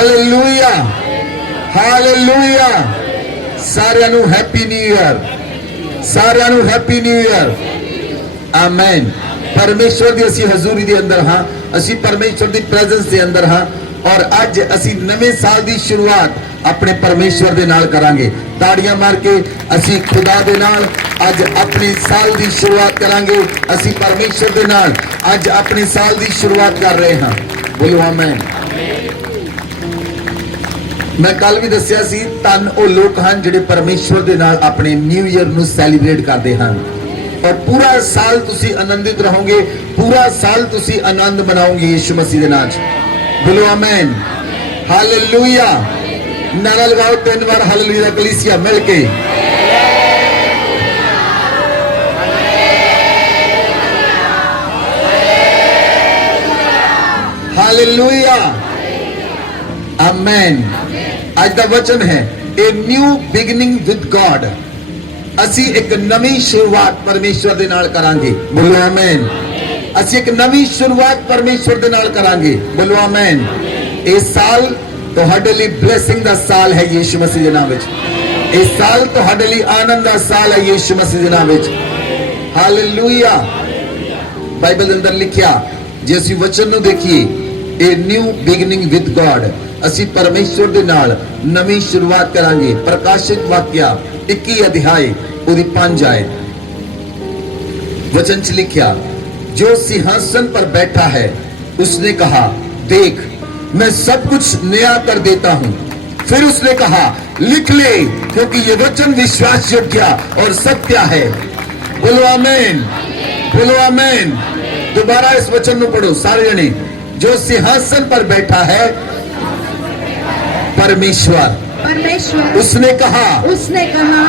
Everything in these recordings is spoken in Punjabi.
Hallelujah, hallelujah. ਸਾਰਿਆਂ ਨੂੰ ਹੈਪੀ ਨਿਊ ਈਅਰ, ਸਾਰਿਆਂ ਨੂੰ ਹੈਪੀ ਨਿਊ ਈਅਰ। ਆਮੇਨ। परमेश्वर की असी हजूरी के अंदर हाँ, असी परमेश्वर की प्रेजेंस के अंदर हाँ, और अज असी नवे साल की शुरुआत अपने परमेश्वर के नाल करांगे। ताड़ियां मार के असी खुदा दे नाल अज अपने साल की शुरुआत करांगे। असी परमेश्वर के नाल अज अपने साल की शुरुआत कर रहे हाँ। बोलो आमीन। मैं कल भी दसिया सी, धन वो लोग हैं जिहड़े परमेश्वर के नाल अपने न्यू ईयर नूं सैलीब्रेट करते हैं, और पूरा साल तुसी आनंदित रहोगे, पूरा साल तुसी आनंद मनाओगे यीशु मसीह के नाम। बोलो आमीन, हालेलुया। नारा लगाओ 3 बार हालेलुया कलीसिया मिलके। हालेलुया, आमीन। आज का वचन है a new beginning with God. असी एक नवी शुरुआत परमेश्वर दे नाल करांगे। बोलो आमीन। असी एक नवी शुरुआत परमेश्वर दे नाल करांगे। बोलो आमीन। इस साल तुहाडे लई ब्लेसिंग दा साल है यीशु मसीह दे नाम विच। इस साल तुहाडे लई आनंद दा साल है यीशु मसीह दे नाम विच। हालेलुया। बाइबल दे अंदर लिखिया, जे असी वचन नूं देखिए, a new beginning with God, असी परमेश्वर दे नाल नवी शुरुआत करांगे। प्रकाशित वाक्या 21 अध्याय उदी 5 आयत वचन च लिखिया, जो सिंहासन पर बैठा है उसने कहा, देख मैं सब कुछ नया कर देता हूं। फिर उसने कहा, लिख ले, क्योंकि ये वचन विश्वास योग्य और सत्य है। बोलो आमीन, बोलो आमीन। दोबारा इस वचन को पढ़ो सारे जने। जो सिंहासन पर बैठा है परमेश्वर, परमेश्वर, उसने कहा,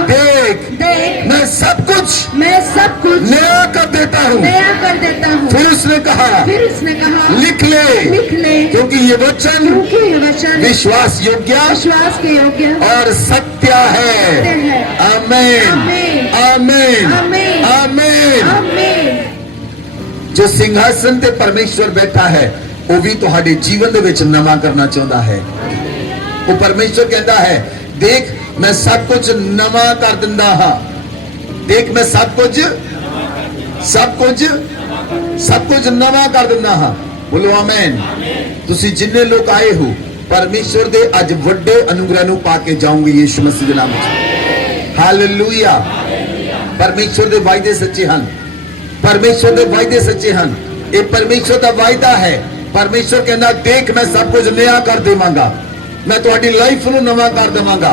देख मैं सब कुछ नया कर देता हूँ। फिर उसने कहा, लिख ले, क्योंकि ये वचन विश्वास योग्य और सत्य है। आमीन, आमीन, आमीन। जो सिंहासन ते परमेश्वर बैठा है वो भी तुहाडे जीवन दे विच नवा करना चाहता है। वो परमेश्वर कहता है, देख मैं सब कुछ नवा कर दिंदा हाँ। देख मैं सब कुछ नवा कर दिंदा हाँ। बोलो आमीन। तुसी जिन्ने लोग आए हो परमेश्वर दे अज वड्डे अनुग्रह नूं पा के जाओगे यीशु मसीह दे नाम विच। हालेलुया। परमेश्वर दे वायदे सच्चे हन, परमेश्वर दे वायदे सच्चे हन। ये परमेश्वर दा वायदा है। परमेश्वर कहना, देख मैं सब कुछ नया कर देवांगा। मैं तुहाडी लाइफ नूं नवा कर देवांगा।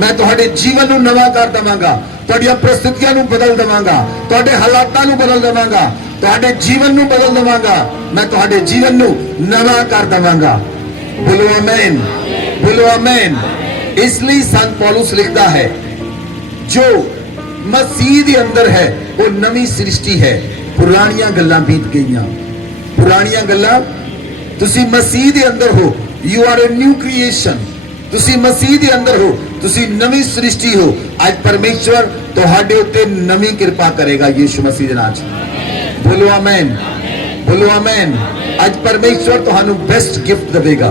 मैं तुहाडे जीवन नूं नवा कर देवांगा। तुहाडीआं परिस्थितियां नूं बदल देवांगा। तुहाडे हालातां नूं बदल देवांगा। तुहाडे जीवन नूं बदल देवांगा। मैं तुहाडे जीवन नूं नवा कर देवांगा। बोलो आमीन, बोलो आमीन। इसलिए संत पौलुस लिखता है, जो मसीह दे अंदर है वो नवी सृष्टि है। पुरानियां गल्लां बीत गईयां। पुरानियां गल्लां, तुसी मसीह दे अंदर हो, you are a new creation. तुसी मसीह दे अंदर हो, तुसी नवी सृष्टि हो। आज परमेश्वर तुहाडे उत्ते नवी कृपा करेगा यीशु मसीह दे नाम च। बोलो आमीन, बोलो आमीन। आज परमेश्वर तुहानू बेस्ट गिफ्ट देवेगा।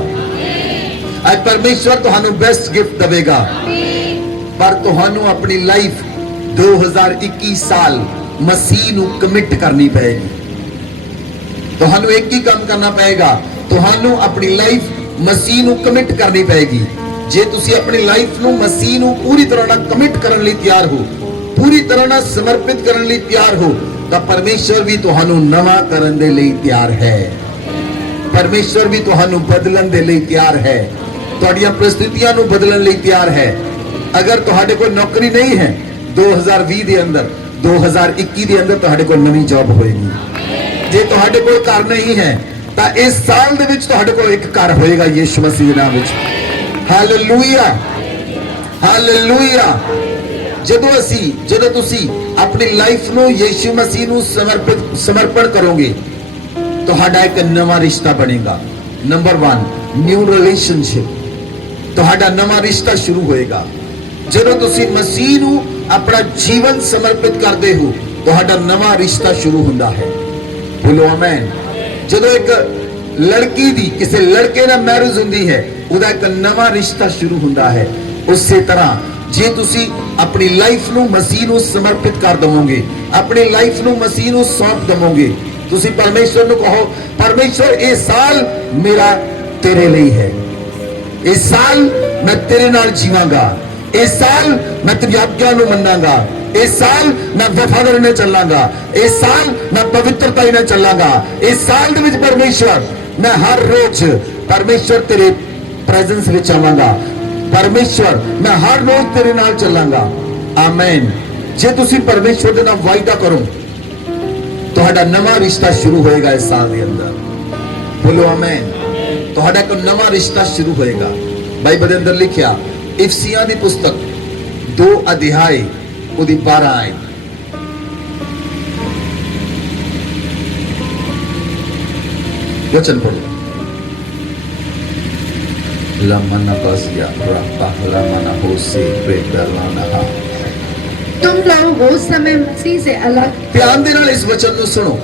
आज परमेश्वर तुहानू बेस्ट गिफ्ट देवेगा। पर तुहानू अपनी लाइफ 2021 साल मसीह नू कमिट करनी पड़ेगी। तुहानू एक ही काम करना पड़ेगा, तुहानू अपनी लाइफ मसीह नू कमिट करनी पड़ेगी। जे तुसी अपनी लाइफ नू मसीह नू पूरी तरह ना कमिट करने लई तैयार हो, पूरी तरह ना समर्पित करने लई तैयार हो, तो परमेश्वर भी तुहानू नवा करन दे लई तैयार है। परमेश्वर भी तुहानू बदलन दे लई तैयार है। तुहाडीआं परिस्थितियां नू बदलन लई तैयार है। अगर तुहाडे कोल नौकरी नहीं है 2020 दे अंदर, 2021 दे अंदर तुहाडे कोल नवी जॉब होएगी। जे तुहाडे कोल घर नहीं है ਤਾਂ इस साल ਦੇ ਵਿੱਚ ਤੁਹਾਡੇ ਕੋਲ ਇੱਕ ਘਰ ਹੋਏਗਾ ਯੀਸ਼ੂ ਮਸੀਹ ਦੇ ਨਾਮ ਵਿੱਚ। Hallelujah, hallelujah. ਜਦੋਂ ਤੁਸੀਂ ਆਪਣੀ ਲਾਈਫ ਨੂੰ ਯੀਸ਼ੂ ਮਸੀਹ ਨੂੰ ਸਮਰਪਣ ਕਰੋਗੇ, ਤੁਹਾਡਾ ਇੱਕ ਨਵਾਂ ਰਿਸ਼ਤਾ ਬਣੇਗਾ। Number 1 new relationship. ਤੁਹਾਡਾ ਨਵਾਂ ਰਿਸ਼ਤਾ ਸ਼ੁਰੂ ਹੋਏਗਾ। ਜਦੋਂ ਤੁਸੀਂ ਮਸੀਹ ਨੂੰ ਆਪਣਾ ਜੀਵਨ ਸਮਰਪਿਤ ਕਰਦੇ ਹੋ, ਤੁਹਾਡਾ ਨਵਾਂ ਰਿਸ਼ਤਾ ਸ਼ੁਰੂ ਹੁੰਦਾ ਹੈ। ਬੋਲੋ ਆਮੀਨ। ਜਦੋਂ ਇੱਕ लड़की दी किसी लड़के ना मैरिज होंदी है, ਉਹਦਾ ਇੱਕ ਨਵਾਂ ਰਿਸ਼ਤਾ ਸ਼ੁਰੂ ਹੁੰਦਾ ਹੈ। ਉਸੇ ਤਰ੍ਹਾਂ ਜੇ ਤੁਸੀਂ ਆਪਣੀ ਲਾਈਫ ਨੂੰ ਮਸੀਹ ਨੂੰ ਸਮਰਪਿਤ ਕਰ ਦਵੋਗੇ, ਆਪਣੀ ਲਾਈਫ ਨੂੰ ਮਸੀਹ ਨੂੰ ਸੌਂਪ ਦਵੋਗੇ, ਤੁਸੀਂ ਪਰਮੇਸ਼ਵਰ ਨੂੰ ਕਹੋ, ਪਰਮੇਸ਼ਵਰ ਇਹ ਸਾਲ ਮੇਰਾ ਤੇਰੇ ਲਈ ਹੈ, ਇਹ ਸਾਲ ਮੈਂ ਤੇਰੇ ਨਾਲ ਜੀਵਾਂਗਾ, ਇਹ ਸਾਲ ਮੈਂ ਤੇਰੀ ਆਗਿਆ ਨੂੰ ਮੰਨਾਂਗਾ, ਇਸ ਸਾਲ ਮੈਂ ਵਫਾਦਾਰੀ ਨਾਲ ਚੱਲਾਂਗਾ, ਇਸ ਸਾਲ ਮੈਂ ਪਵਿੱਤਰਤਾ ਨਾਲ ਚੱਲਾਂਗਾ, ਇਸ ਸਾਲ ਦੇ ਵਿੱਚ ਪਰਮੇਸ਼ਵਰ ਮੈਂ ਹਰ ਰੋਜ਼ ਪਰਮੇਸ਼ਵਰ ਤੇਰੇ ਪ੍ਰੈਜ਼ੈਂਸ ਵਿੱਚ ਆਵਾਂਗਾ, ਪਰਮੇਸ਼ਵਰ ਮੈਂ ਹਰ ਰੋਜ਼ ਤੇਰੇ ਨਾਲ ਚੱਲਾਂਗਾ। ਆਮੇਨ। ਜੇ ਤੁਸੀਂ ਪਰਮੇਸ਼ਵਰ ਦੇ ਨਾਲ ਵਾਅਦਾ ਕਰੋ, ਤੁਹਾਡਾ ਨਵਾਂ ਰਿਸ਼ਤਾ ਸ਼ੁਰੂ ਹੋਏਗਾ ਇਸ ਸਾਲ ਦੇ ਅੰਦਰ। ਬੋਲੋ ਆਮੇਨ। ਤੁਹਾਡਾ ਇੱਕ ਨਵਾਂ ਰਿਸ਼ਤਾ ਸ਼ੁਰੂ ਹੋਏਗਾ। ਬਾਈਬਲ ਦੇ ਅੰਦਰ ਲਿਖਿਆ, ਇਫਸੀਆਂ ਦੀ ਪੁਸਤਕ 2 ਅਧਿਆਇ ਉਹਦੀ 12 ਆਇਤ, वचन पढ़ो। लमना बसिया रापा लमना होसे बेदलाना। तुम लोग उस समय मसीह से अलग, ध्यान दे नाल इस वचन ਨੂੰ सुनो,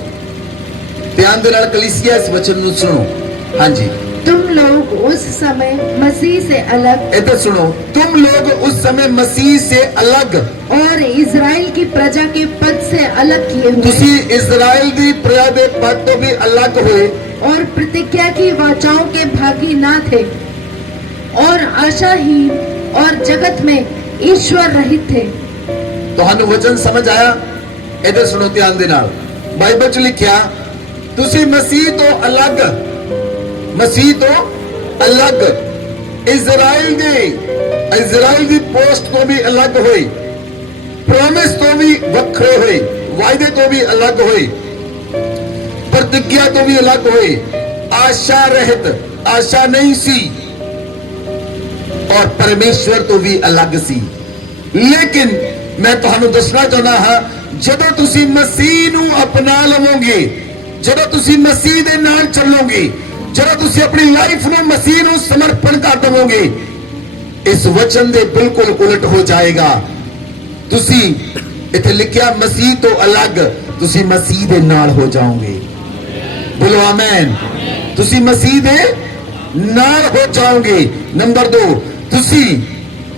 ध्यान दे नाल कलीसिया इस वचन ਨੂੰ सुनो। हाँ जी, तुम लोग उस समय मसीह से अलग इधर सुनो, तुम लोग उस समय मसीह से अलग और इज़राइल की प्रजा के पद से अलग किए हुए ਤੁਸੀਂ इज़राइल ਦੀ ਪ੍ਰਜਾ ਦੇ ਪਦ ਤੋਂ ਵੀ ਅਲੱਗ ਹੋਏ और प्रतिज्ञा की वाचाओं के भागी ना थे और आशाहीन और जगत में ईश्वर रहित थे। ਤੁਹਾਨੂੰ ਵਚਨ ਸਮਝ ਆਇਆ? ਇਧਰ ਸੁਣੋ ਧਿਆਨ ਦੇ ਨਾਲ। ਬਾਈਬਲ 'ਚ ਲਿਖਿਆ, ਤੁਸੀਂ ਮਸੀਹ ਤੋਂ ਅਲੱਗ, ਮਸੀਹ ਤੋਂ ਅਲੱਗ, ਇਜ਼ਰਾਈਲ ਦੀ ਪੋਸਟ ਤੋਂ ਵੀ ਅਲੱਗ ਹੋਏ, ਪ੍ਰੋਮਿਸ ਤੋਂ ਵੀ ਵੱਖਰੇ ਹੋਏ, ਵਾਅਦੇ ਤੋਂ ਵੀ ਅਲੱਗ ਹੋਏ, प्रतिज्ञा तो भी अलग हुए, आशा रहित, आशा नहीं सी, और परमेश्वर तो भी अलग सी। लेकिन मैं तुहानू दसना चाहना हाँ, जदों तुसी मसीह नू अपना लवोगे, जदों तुसी मसीह दे नाल चलोगे, जदों तुसी अपनी लाइफ नू मसीह नू समर्पण कर दवोगे, इस वचन दे बिल्कुल उलट हो जाएगा। तुसी इथे लिखिया मसीह तो अलग, तुसी मसीह दे नाल हो जाओगे। बोलो आमेन। तुसी मसीह दे नाल हो जाओगे। नंबर 2, तुसी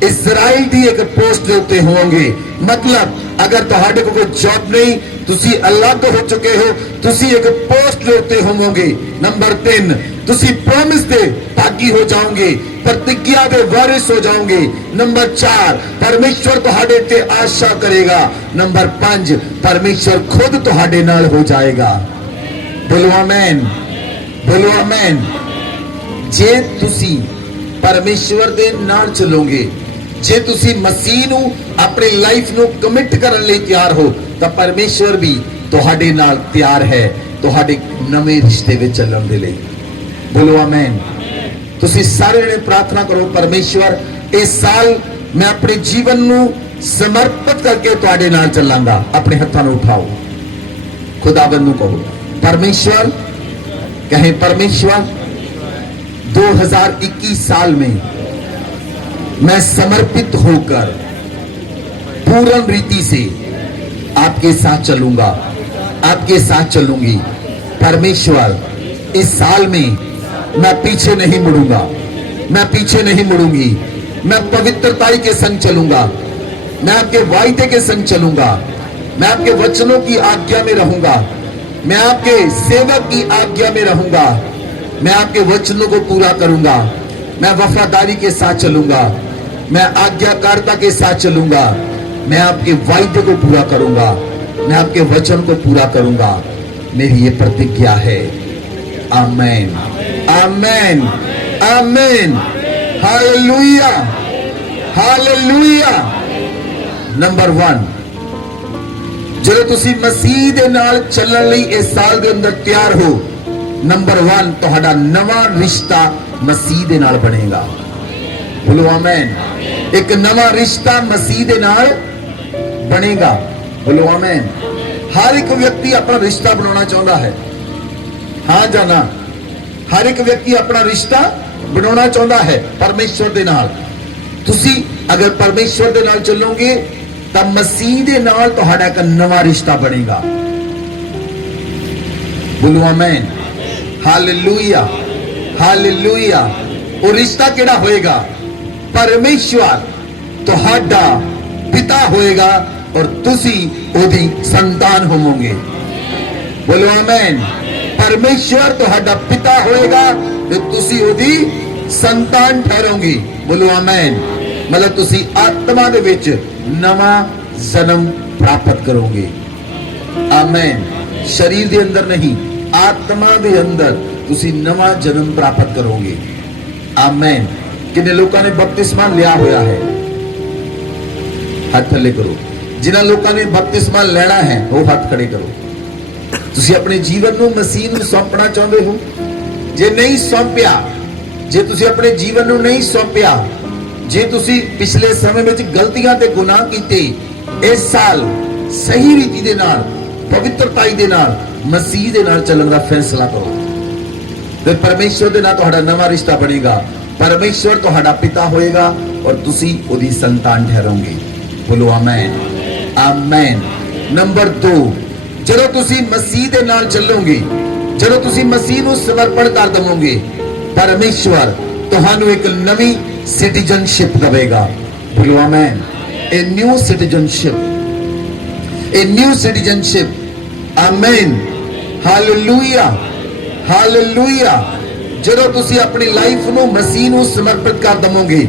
इज़राइल दी एक पोस्ट दे उत्ते होवोगे। मतलब अगर तुहाडे कोल कोई जॉब नहीं, तुसी अलग हो चुके हो, तुसी एक पोस्ट दे उत्ते होवोगे। नंबर 3, तुसी प्रॉमिस दे भागी हो जाओगे, प्रतिज्ञा दे वारिस हो जाओगे। नंबर 4, परमेश्वर तुहाडे ते आशा करेगा। नंबर 5, परमेश्वर खुद तुहाडे नाल हो जाएगा। बोलो आमेन, बोलो आमेन। जे तुसी परमेश्वर दे नाल चलोगे, जे तुसी मसीह नू अपनी लाइफ नू कमिट करन लई तैयार हो, तां परमेश्वर भी तुहाडे नाल तैयार है तुहाडे नवे रिश्ते विच चलण दे लई। बोलो आमेन। तुसी सारे ने प्रार्थना करो, परमेश्वर इस साल मैं अपने जीवन नू समर्पित करके तुहाडे नाल चलांगा। अपने हत्थां नू उठाओ, खुदावंद नू कहो, परमेश्वर, कहें परमेश्वर 2021 साल में मैं समर्पित होकर पूर्ण रीति से आपके साथ चलूंगा, आपके साथ चलूंगी। परमेश्वर इस साल में मैं पीछे नहीं मुड़ूंगा, मैं पीछे नहीं मुड़ूंगी, मैं पवित्रताई के संग चलूंगा, मैं आपके वायदे के संग चलूंगा, मैं आपके वचनों की आज्ञा में रहूंगा, मैं आपके सेवक की आज्ञा में रहूंगा, मैं आपके वचनों को पूरा करूंगा, मैं वफादारी के साथ चलूंगा, मैं आज्ञाकारिता के साथ चलूंगा, मैं आपके वायदे को पूरा करूंगा, मैं आपके वचन को पूरा करूंगा। मेरी ये प्रतिज्ञा है। Amen, amen, amen. Hallelujah, hallelujah. Number 1, ਜਦੋਂ ਤੁਸੀਂ ਮਸੀਹ ਦੇ ਨਾਲ ਚੱਲਣ ਲਈ ਇਸ ਸਾਲ ਦੇ ਅੰਦਰ ਤਿਆਰ ਹੋ, ਨੰਬਰ 1 ਤੁਹਾਡਾ ਨਵਾਂ ਰਿਸ਼ਤਾ ਮਸੀਹ ਦੇ ਨਾਲ ਬਣੇਗਾ। ਬੋਲੋ ਆਮੇਨ। ਇੱਕ ਨਵਾਂ ਰਿਸ਼ਤਾ ਮਸੀਹ ਦੇ ਨਾਲ ਬਣੇਗਾ। ਬੋਲੋ ਆਮੇਨ। ਹਰ ਇੱਕ ਵਿਅਕਤੀ ਆਪਣਾ ਰਿਸ਼ਤਾ ਬਣਾਉਣਾ ਚਾਹੁੰਦਾ ਹੈ। ਹਾਂ ਜਾਂ ਨਾ? ਹਰ ਇੱਕ ਵਿਅਕਤੀ ਆਪਣਾ ਰਿਸ਼ਤਾ ਬਣਾਉਣਾ ਚਾਹੁੰਦਾ ਹੈ ਪਰਮੇਸ਼ਵਰ ਦੇ ਨਾਲ। ਤੁਸੀਂ ਅਗਰ ਪਰਮੇਸ਼ਵਰ ਦੇ ਨਾਲ ਚੱਲੋਗੇ ਤਾਂ ਮਸੀਹ ਦੇ ਨਾਲ ਤੁਹਾਡਾ ਇੱਕ ਨਵਾਂ ਰਿਸ਼ਤਾ ਬਣੇਗਾ। ਬੋਲੋ ਆਮੇਨ। Hallelujah, hallelujah. ਉਹ ਰਿਸ਼ਤਾ ਕਿਹੜਾ ਹੋਏਗਾ? ਪਰਮੇਸ਼ਵਰ ਤੁਹਾਡਾ ਪਿਤਾ ਹੋਏਗਾ ਔਰ ਤੁਸੀਂ ਉਹਦੀ ਸੰਤਾਨ ਹੋਵੋਗੇ। ਬੋਲੋ ਆਮੇਨ। ਪਰਮੇਸ਼ਵਰ ਤੁਹਾਡਾ ਪਿਤਾ ਹੋਏਗਾ ਤੇ ਤੁਸੀਂ ਉਹਦੀ ਸੰਤਾਨ ਠਹਿਰੋਗੇ। ਬੋਲੋ ਆਮੇਨ। ਮਤਲਬ ਤੁਸੀਂ ਆਤਮਾ ਦੇ ਵਿੱਚ ਨਵਾਂ ਜਨਮ ਪ੍ਰਾਪਤ ਕਰੋਗੇ। ਆਮੇਨ। ਸਰੀਰ ਦੇ ਅੰਦਰ ਨਹੀਂ, ਆਤਮਾ ਦੇ ਅੰਦਰ ਤੁਸੀਂ ਨਵਾਂ ਜਨਮ ਪ੍ਰਾਪਤ ਕਰੋਗੇ। ਆਮੇਨ। ਕਿੰਨੇ ਲੋਕਾਂ ਨੇ ਬਪਤਿਸਮਾ ਲਿਆ ਹੋਇਆ ਹੈ? ਹੱਥ ਥੱਲੇ ਕਰੋ। ਜਿਨ੍ਹਾਂ ਲੋਕਾਂ ਨੇ ਬਪਤਿਸਮਾ ਲੈਣਾ ਹੈ ਉਹ ਹੱਥ ਖੜੇ ਕਰੋ। ਤੁਸੀਂ ਆਪਣੇ ਜੀਵਨ ਨੂੰ ਮਸੀਹ ਨੂੰ ਸੌਂਪਣਾ ਚਾਹੁੰਦੇ ਹੋ? ਜੇ ਨਹੀਂ ਸੌਂਪਿਆ, ਜੇ ਤੁਸੀਂ ਆਪਣੇ ਜੀਵਨ ਨੂੰ ਨਹੀਂ ਸੌਂਪਿਆ, ਜੇ ਤੁਸੀਂ ਪਿਛਲੇ ਸਮੇਂ ਵਿੱਚ ਗਲਤੀਆਂ ਤੇ ਗੁਨਾਹ ਕੀਤੇ, ਇਸ ਸਾਲ ਸਹੀ ਰੀਤੀ ਦੇ ਨਾਲ, ਪਵਿੱਤਰਤਾਈ ਦੇ ਨਾਲ, ਮਸੀਹ ਦੇ ਨਾਲ ਚੱਲਣ ਦਾ ਫੈਸਲਾ ਕਰੋ ਤੇ ਪਰਮੇਸ਼ਵਰ ਦੇ ਨਾਲ ਤੁਹਾਡਾ ਨਵਾਂ ਰਿਸ਼ਤਾ ਬਣੇਗਾ। ਪਰਮੇਸ਼ਵਰ ਤੁਹਾਡਾ ਪਿਤਾ ਹੋਏਗਾ ਔਰ ਤੁਸੀਂ ਉਹਦੀ ਸੰਤਾਨ ਠਹਿਰੋਗੇ। ਬੋਲੋ ਆਮੇਨ। ਆਮੇਨ। ਨੰਬਰ 2, ਜਦੋਂ ਤੁਸੀਂ ਮਸੀਹ ਦੇ ਨਾਲ ਚੱਲੋਗੇ, ਜਦੋਂ ਤੁਸੀਂ ਮਸੀਹ ਨੂੰ ਸਮਰਪਣ ਕਰ ਦਵੋਗੇ, ਪਰਮੇਸ਼ਵਰ ਤੁਹਾਨੂੰ ਇੱਕ ਨਵੀਂ ਸਿਟੀਜ਼ਨਸ਼ਿਪ ਦੇਵੇਗਾ। ਬੋਲੋ amen. A new citizenship, a new citizenship. Amen. Hallelujah, hallelujah. ਜਦੋਂ ਤੁਸੀਂ ਆਪਣੀ ਲਾਈਫ ਨੂੰ ਮਸੀਹ ਨੂੰ ਸਮਰਪਿਤ ਕਰ ਦਵੋਗੇ,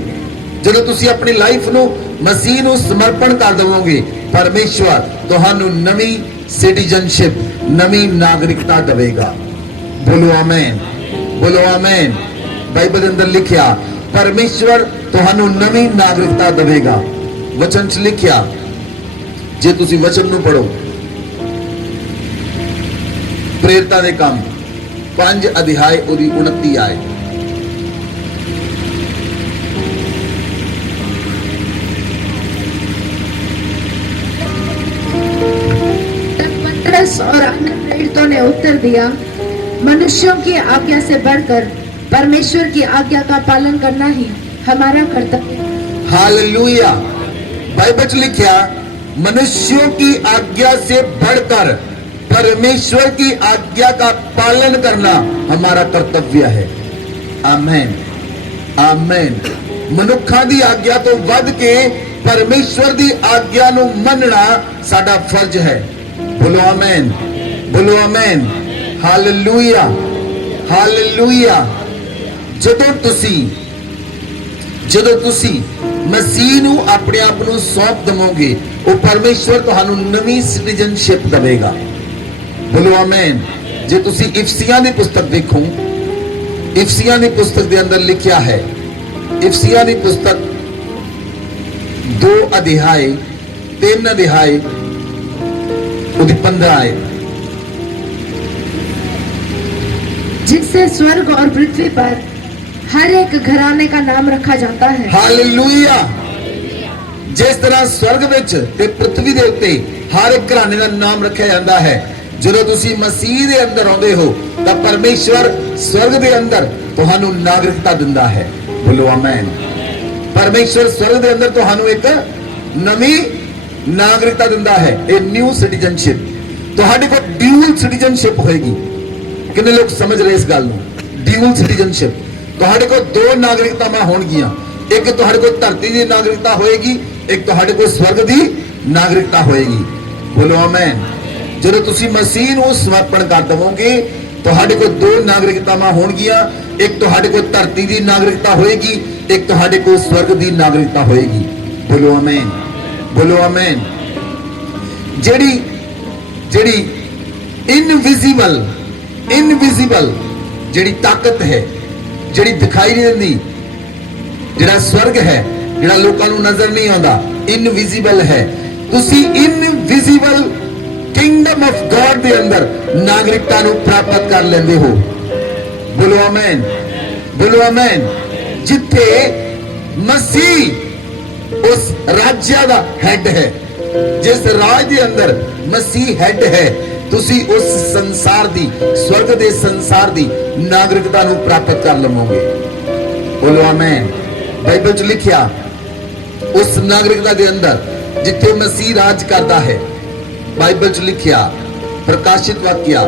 ਜਦੋਂ ਤੁਸੀਂ ਆਪਣੀ ਲਾਈਫ ਨੂੰ ਮਸੀਹ ਨੂੰ ਸਮਰਪਣ ਕਰ ਦਵੋਗੇ, ਪਰਮੇਸ਼ਵਰ ਤੁਹਾਨੂੰ ਨਵੀਂ ਸਿਟੀਜ਼ਨਸ਼ਿਪ, ਨਵੀਂ ਨਾਗਰਿਕਤਾ ਦੇਵੇਗਾ। ਬੋਲੋ ਆਮੇਨ। ਬੋਲੋ ਆਮੇਨ। ਬਾਈਬਲ ਦੇ ਅੰਦਰ ਲਿਖਿਆ ਪਰਮੇਸ਼ਵਰ ਤੁਹਾਨੂੰ ਨਵੀਂ ਨਾਗਰਿਕਤਾ ਦੇਵੇਗਾ। ਵਚਨ 'ਚ ਲਿਖਿਆ, ਜੇ ਤੁਸੀਂ ਵਚਨ ਨੂੰ ਪੜੋ, ਪ੍ਰੇਰਿਤਾਂ ਦੇ ਕੰਮ 5 ਅਧਿਆਇ ਉਹਦੀ 29 ਆਏ। पतरस और अन्य प्रेरितों ने उत्तर दिया, मनुष्यों की आज्ञा से बढ़कर परमेश्वर की आज्ञा का पालन करना ही हमारा कर्तव्य है। हालेलुया। बाइबल में लिखा, मनुष्यों की आज्ञा से बढ़कर परमेश्वर की आज्ञा का पालन करना हमारा कर्तव्य है। आमेन। आमेन। मनुखा दी आज्ञा तो वध के परमेश्वर दी आज्ञा नु मनना साडा फर्ज है। बोलो आमेन। बोलो आमेन। Hallelujah, hallelujah. ਜਦੋਂ ਤੁਸੀਂ ਮਸੀਹ ਨੂੰ ਆਪਣੇ ਆਪ ਨੂੰ ਸੌਂਪ ਦਵੋਗੇ, ਉਹ ਪਰਮੇਸ਼ਵਰ ਤੁਹਾਨੂੰ ਨਵੀਂ ਸਿਟੀਜ਼ਨਸ਼ਿਪ ਦੇਵੇਗਾ। ਬੋਲੋ ਆਮੇਨ। ਜੇ ਤੁਸੀਂ ਇਫਸੀਆਂ ਦੀ ਪੁਸਤਕ ਦੇਖੋ, ਇਫਸੀਆਂ ਦੀ ਪੁਸਤਕ ਦੇ ਅੰਦਰ ਲਿਖਿਆ ਹੈ, ਇਫਸੀਆਂ ਦੀ ਪੁਸਤਕ 2 ਅਧਿਆਏ 3 ਅਧਿਆਏ ਉਹਦੀ 15 ਆਏ, जिससे स्वर्ग और पृथ्वी पर हर एक घराने का नाम रखा जाता है। हालेलुया। जिस तरह स्वर्ग विच ते पृथ्वी दे उत्ते हर एक घराने का नाम रखा जाता है, ਜਦੋਂ ਤੁਸੀਂ ਮਸੀਹ ਦੇ ਅੰਦਰ ਆਉਂਦੇ ਹੋ ਤਾਂ ਪਰਮੇਸ਼ਵਰ ਸਵਰਗ ਦੇ ਅੰਦਰ ਤੁਹਾਨੂੰ ਨਾਗਰਿਕਤਾ ਦਿੰਦਾ ਹੈ। ਬੋਲੋ ਆਮੇਨ। ਪਰਮੇਸ਼ਵਰ ਸਵਰਗ ਦੇ ਅੰਦਰ ਤੁਹਾਨੂੰ ਇੱਕ ਨਵੀਂ ਨਾਗਰਿਕਤਾ ਦਿੰਦਾ ਹੈ, ਇਹ ਨਿਊ ਸਿਟੀਜ਼ਨਸ਼ਿਪ। ਤੁਹਾਡੇ ਕੋਲ ਡਿਊਲ ਸਿਟੀਜ਼ਨਸ਼ਿਪ ਹੋਏਗੀ। ਕਿੰਨੇ ਲੋਕ ਸਮਝ ਰਹੇ ਇਸ ਗੱਲ ਨੂੰ? Dual citizenship. ਤੁਹਾਡੇ ਕੋਲ 2 ਨਾਗਰਿਕਤਾਵਾਂ ਹੋਣਗੀਆਂ, ਇੱਕ ਤੁਹਾਡੇ ਕੋਲ ਧਰਤੀ ਦੀ ਨਾਗਰਿਕਤਾ ਹੋਏਗੀ, ਇੱਕ ਤੁਹਾਡੇ ਕੋਲ ਸਵਰਗ ਦੀ ਨਾਗਰਿਕਤਾ ਹੋਏਗੀ। ਬੋਲੋ ਆਮੇਨ। ਜਦੋਂ ਤੁਸੀਂ ਮਸੀਹ ਨੂੰ ਸਮਰਪਣ ਕਰ ਦਵੋਗੇ, ਤੁਹਾਡੇ ਕੋਲ 2 ਨਾਗਰਿਕਤਾਵਾਂ ਹੋਣਗੀਆਂ, ਇੱਕ ਤੁਹਾਡੇ ਕੋਲ ਧਰਤੀ ਦੀ ਨਾਗਰਿਕਤਾ ਹੋਏਗੀ, ਇੱਕ ਤੁਹਾਡੇ ਕੋਲ ਸਵਰਗ ਦੀ ਨਾਗਰਿਕਤਾ ਹੋਏਗੀ। ਬੋਲੋ ਆਮੇਨ। ਬੋਲੋ ਆਮੇਨ। ਜਿਹੜੀ ਇਨਵਿਜ਼ੀਬਲ ਜਿਹੜੀ ਤਾਕਤ ਹੈ, ਜਿਹੜੀ ਦਿਖਾਈ ਨਹੀਂ ਦਿੰਦੀ, ਜਿਹੜਾ ਸਵਰਗ ਹੈ, ਜਿਹੜਾ ਲੋਕਾਂ ਨੂੰ ਨਜ਼ਰ ਨਹੀਂ ਆਉਂਦਾ, ਇਨਵਿਜ਼ੀਬਲ ਹੈ। ਤੁਸੀਂ ਇਨਵਿਜ਼ੀਬਲ किंगडम ऑफ गॉड के अंदर नागरिकता प्राप्त कर लेंदे हो। बोलो आमेन। बोलो आमेन। जिथे मसीह उस राज्य का हेड है, जिस राज के अंदर मसीह हेड है, तुसी उस संसार दी, स्वर्ग के संसार दी नागरिकता प्राप्त कर लवोगे। बोलो आमेन। बाइबल च लिखिया उस नागरिकता के अंदर जिथे मसीह राज करता है, बाइबल च लिखिया प्रकाशित वाक्य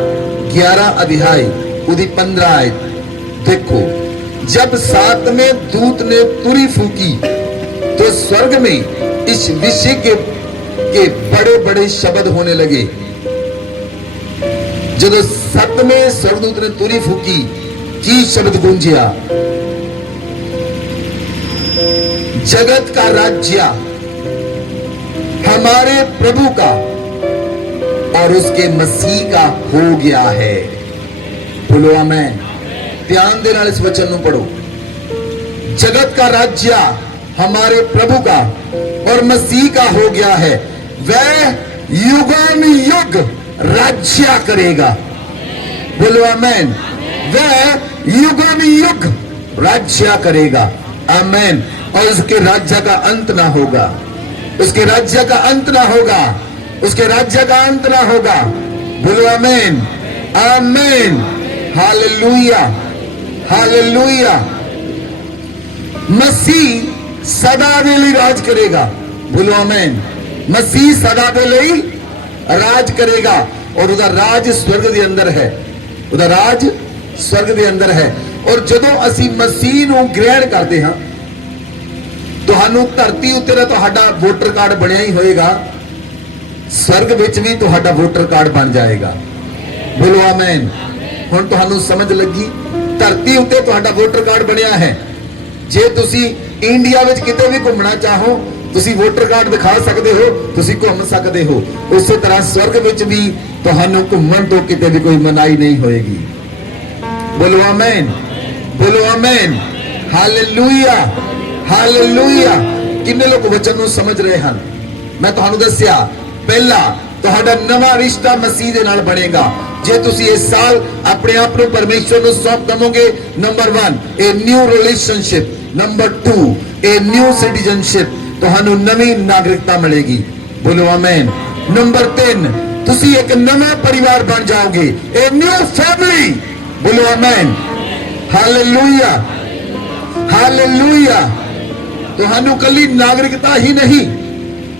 11 अध्याय उदी 15 आयत देखो, जब सातवें दूत ने तुरी फूकी तो स्वर्ग में इस विषय के बड़े बड़े शब्द होने लगे। जब सतवें स्वर्गदूत ने तुरी फूकी की शब्द गूंजिया, जगत का राज्य हमारे प्रभु का और उसके मसीह का हो गया है। बोलो आमेन। ध्यान देना इस वचन को पढ़ो। जगत का राज्य हमारे प्रभु का और मसीह का हो गया है, वह युगानुयुग राज्य करेगा। बोलो आमेन। वह युगानुयुग राज्य करेगा। आमेन। और उसके राज्य का अंत ना होगा, उसके राज्य का अंत ना होगा, उसके राज्य का अंत ना होगा। बोलो आमेन। आमेन। Hallelujah, hallelujah. मसीह सदा दे लिए राज करेगा। बोलो आमेन। मसीह सदा दे लिए राज करेगा और उधर राज स्वर्ग के अंदर है, उधर राज स्वर्ग के अंदर है। और जदों असी मसीह ਨੂੰ ग्रहण करते हैं, ਤੁਹਾਨੂੰ ਧਰਤੀ ਉੱਤੇ ਦਾ ਤੁਹਾਡਾ ਵੋਟਰ ਕਾਰਡ ਬਣਿਆ ਹੀ ਹੋਏਗਾ, स्वर्ग ਵਿੱਚ ਵੀ ਤੁਹਾਡਾ ਵੋਟਰ ਕਾਰਡ ਬਣ ਜਾਏਗਾ। ਬੋਲੋ ਆਮੇਨ। ਹੁਣ ਤੁਹਾਨੂੰ ਸਮਝ ਲੱਗੀ, ਧਰਤੀ ਉੱਤੇ ਤੁਹਾਡਾ ਵੋਟਰ ਕਾਰਡ ਬਣਿਆ ਹੈ। ਜੇ ਤੁਸੀਂ ਇੰਡੀਆ ਵਿੱਚ ਕਿਤੇ ਵੀ ਘੁੰਮਣਾ ਚਾਹੋ, ਤੁਸੀਂ ਵੋਟਰ ਕਾਰਡ ਦਿਖਾ ਸਕਦੇ ਹੋ, ਤੁਸੀਂ ਘੁੰਮ ਸਕਦੇ ਹੋ। ਉਸੇ ਤਰ੍ਹਾਂ स्वर्ग ਵਿੱਚ ਵੀ ਤੁਹਾਨੂੰ ਘੁੰਮਣ ਤੋਂ ਕਿਤੇ ਵੀ ਕੋਈ ਮਨਾਹੀ ਨਹੀਂ ਹੋਏਗੀ। ਬੋਲੋ ਆਮੇਨ, ਬੋਲੋ ਆਮੇਨ। Hallelujah, hallelujah. ਕਿੰਨੇ ਲੋਕ ਵਚਨ ਨੂੰ ਸਮਝ ਰਹੇ ਹਨ? ਮੈਂ ਤੁਹਾਨੂੰ ਦੱਸਿਆ, ਪਹਿਲਾ ਤੁਹਾਡਾ ਨਵਾਂ ਰਿਸ਼ਤਾ ਮਸੀਹ ਦੇ ਨਾਲ ਬਣੇਗਾ ਜੇ ਤੁਸੀਂ ਇਸ ਸਾਲ ਆਪਣੇ ਆਪ ਨੂੰ ਪਰਮੇਸ਼ਵਰ ਨੂੰ ਸੌਂਪ ਦਵੋਗੇ। Number 1 a new relationship, number 2 a new citizenship, ਤੁਹਾਨੂੰ ਨਵੀਂ ਨਾਗਰਿਕਤਾ ਮਿਲੇਗੀ। ਬੋਲੋ ਆਮੇਨ। ਨੰਬਰ 3 ਤੁਸੀਂ ਇੱਕ ਨਵਾਂ ਪਰਿਵਾਰ ਬਣ ਜਾਓਗੇ, a new family। ਬੋਲੋ ਆਮੇਨ। Hallelujah, hallelujah. ਤੁਹਾਨੂੰ ਕੱਲੀ ਨਾਗਰਿਕਤਾ ਹੀ ਨਹੀਂ,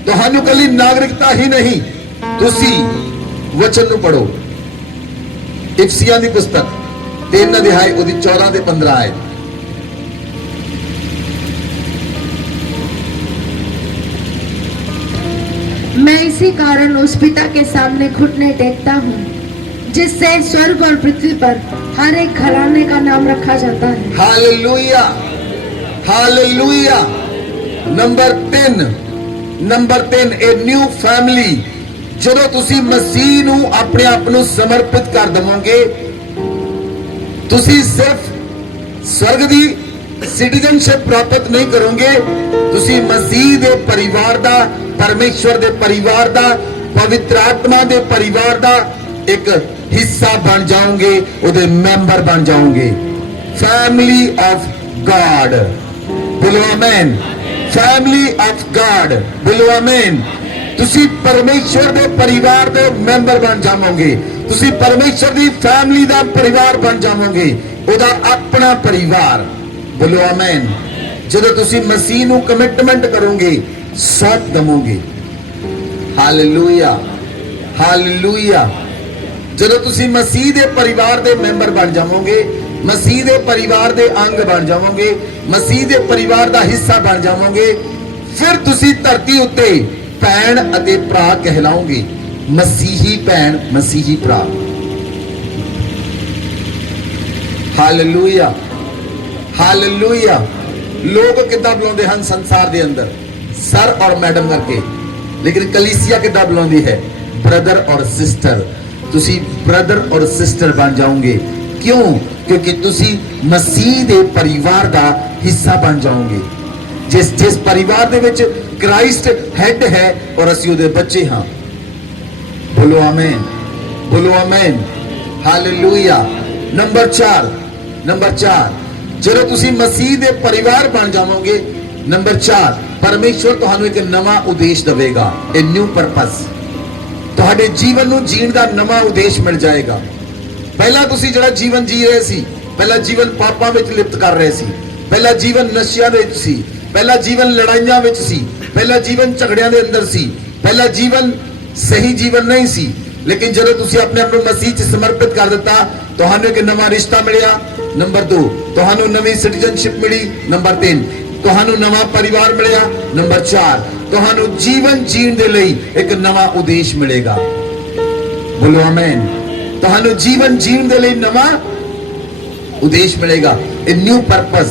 ਤੁਹਾਨੂੰ ਕੱਲੀ ਨਾਗਰਿਕਤਾ ਹੀ ਨਹੀਂ, ਤੁਸੀਂ ਵਚਨ ਨੂੰ ਪੜੋ। ਇਫਸੀਆਂ ਦੀ ਪੁਸਤਕ 3 ਅਧਿਆਇ ਉਹਦੀ 14 ਤੇ 15 ਆਇਤ। मैं इसी कारण उस पिता के सामने घुटने टेकता हूँ जिससे स्वर्ग और पृथ्वी पर हर एक घराने का नाम रखा जाता है। Hallelujah, hallelujah. Number 3 a new family. ਜਦੋਂ ਤੁਸੀਂ ਮਸੀਹ ਨੂੰ ਆਪਣੇ ਆਪ ਨੂੰ ਸਮਰਪਿਤ ਕਰ ਦਵੋਗੇ, ਤੁਸੀਂ ਸਿਰਫ स्वर्ग ਦੀ ਸਿਟੀਜ਼ਨਸ਼ਿਪ ਪ੍ਰਾਪਤ ਨਹੀਂ ਕਰੋਗੇ, ਤੁਸੀਂ ਮਸੀਹ ਦੇ ਪਰਿਵਾਰ ਦਾ, ਪਰਮੇਸ਼ਵਰ ਦੇ ਪਰਿਵਾਰ ਦਾ, ਪਵਿੱਤਰ ਆਤਮਾ ਦੇ ਪਰਿਵਾਰ ਦਾ ਇੱਕ ਹਿੱਸਾ ਬਣ ਜਾਓਗੇ, ਉਹਦੇ ਮੈਂਬਰ ਬਣ ਜਾਓਗੇ। Family of god. ਬੋਲੋ ਆਮੇਨ। Family of god. ਬੋਲੋ ਆਮੇਨ। ਤੁਸੀਂ ਪਰਮੇਸ਼ਵਰ ਦੇ ਪਰਿਵਾਰ ਦੇ ਮੈਂਬਰ ਬਣ ਜਾਵੋਗੇ, ਤੁਸੀਂ ਪਰਮੇਸ਼ਵਰ ਦੀ ਫੈਮਿਲੀ ਦਾ ਪਰਿਵਾਰ ਬਣ ਜਾਵੋਗੇ, ਉਹਦਾ ਆਪਣਾ ਪਰਿਵਾਰ। ਬੋਲੋ ਆਮੇਨ। ਜਦੋਂ ਤੁਸੀਂ ਮਸੀਹ ਨੂੰ ਕਮਿਟਮੈਂਟ ਕਰੋਗੇ, ਸੌਂਪ ਦਵੋਗੇ। Hallelujah, hallelujah. ਜਦੋਂ ਤੁਸੀਂ ਮਸੀਹ ਦੇ ਪਰਿਵਾਰ ਦੇ ਮੈਂਬਰ ਬਣ ਜਾਵੋਗੇ, ਮਸੀਹ ਦੇ ਪਰਿਵਾਰ ਦੇ ਅੰਗ ਬਣ ਜਾਵੋਗੇ, ਮਸੀਹ ਦੇ ਪਰਿਵਾਰ ਦਾ ਹਿੱਸਾ ਬਣ ਜਾਵੋਗੇ, ਫਿਰ ਤੁਸੀਂ ਧਰਤੀ ਉੱਤੇ ਭੈਣ ਅਤੇ ਭਰਾ ਕਹਿਲਾਓਗੇ। ਮਸੀਹੀ ਭੈਣ, ਮਸੀਹੀ ਭਰਾ। Hallelujah, hallelujah. ਲੋਕ ਕਿੱਦਾਂ ਬੁਲਾਉਂਦੇ ਹਨ ਸੰਸਾਰ ਦੇ ਅੰਦਰ? ਸਰ ਔਰ ਮੈਡਮ ਕਰਕੇ। ਲੇਕਿਨ ਕਲੀਸਿਆ ਕਿੱਦਾਂ ਬੁਲਾਉਂਦੀ ਹੈ? ਬ੍ਰਦਰ ਔਰ ਸਿਸਟਰ। ਤੁਸੀਂ ਬ੍ਰਦਰ ਔਰ ਸਿਸਟਰ ਬਣ ਜਾਓਗੇ। ਕਿਉਂ? ਕਿਉਂਕਿ ਤੁਸੀਂ ਮਸੀਹ ਦੇ ਪਰਿਵਾਰ ਦਾ ਹਿੱਸਾ ਬਣ ਜਾਓਗੇ। ਜਿਸ ਪਰਿਵਾਰ ਦੇ ਵਿੱਚ ਕ੍ਰਾਈਸਟ ਹੈਡ ਹੈ ਔਰ ਅਸੀਂ ਉਹਦੇ ਬੱਚੇ ਹਾਂ। ਬੋਲੋ ਆਮੇਨ, ਬੋਲੋ ਆਮੇਨ। ਹਾਲੇਲੂਇਆ। ਨੰਬਰ 4 ਜਦੋਂ ਤੁਸੀਂ ਮਸੀਹ ਦੇ ਪਰਿਵਾਰ ਬਣ ਜਾਵੋਗੇ, ਨੰਬਰ 4 ਪਰਮੇਸ਼ਵਰ ਤੁਹਾਨੂੰ ਇੱਕ ਨਵਾਂ ਉਦੇਸ਼ ਦੇਵੇਗਾ, a new purpose। ਤੁਹਾਡੇ ਜੀਵਨ ਨੂੰ ਜੀਣ ਦਾ ਨਵਾਂ ਉਦੇਸ਼ ਮਿਲ ਜਾਏਗਾ। ਪਹਿਲਾਂ ਤੁਸੀਂ ਜਿਹੜਾ ਜੀਵਨ ਜੀ ਰਹੇ ਸੀ, ਪਹਿਲਾ ਜੀਵਨ ਪਾਪਾਂ ਵਿੱਚ ਲਿਪਤ ਕਰ ਰਹੇ ਸੀ, ਪਹਿਲਾ ਜੀਵਨ ਨਸ਼ਿਆਂ ਦੇ ਵਿੱਚ ਸੀ, ਪਹਿਲਾ ਜੀਵਨ ਲੜਾਈਆਂ ਵਿੱਚ ਸੀ, ਪਹਿਲਾ ਜੀਵਨ ਝਗੜਿਆਂ ਦੇ ਅੰਦਰ ਸੀ, ਪਹਿਲਾ ਜੀਵਨ ਸਹੀ ਜੀਵਨ ਨਹੀਂ ਸੀ। ਲੇਕਿਨ ਜਦੋਂ ਤੁਸੀਂ ਆਪਣੇ ਆਪ ਨੂੰ ਮਸੀਹ 'ਚ ਸਮਰਪਿਤ ਕਰ ਦਿੱਤਾ, ਤੁਹਾਨੂੰ ਇੱਕ ਨਵਾਂ ਰਿਸ਼ਤਾ ਮਿਲਿਆ, ਨੰਬਰ 2 ਤੁਹਾਨੂੰ ਨਵੀਂ ਸਿਟੀਜ਼ਨਸ਼ਿਪ ਮਿਲੀ। ਨੰਬਰ 3 ਤੁਹਾਨੂੰ ਨਵਾਂ ਪਰਿਵਾਰ ਮਿਲਿਆ। ਨੰਬਰ 4 ਤੁਹਾਨੂੰ ਜੀਵਨ ਜੀਣ ਦੇ ਲਈ ਇੱਕ ਨਵਾਂ ਉਦੇਸ਼ ਮਿਲੇਗਾ। ਬੋਲੋ ਆਮੇਨ। ਤੁਹਾਨੂੰ ਜੀਵਨ ਜੀਣ ਦੇ ਲਈ ਨਵਾਂ ਉਦੇਸ਼ ਮਿਲੇਗਾ। ए न्यू पर्पस,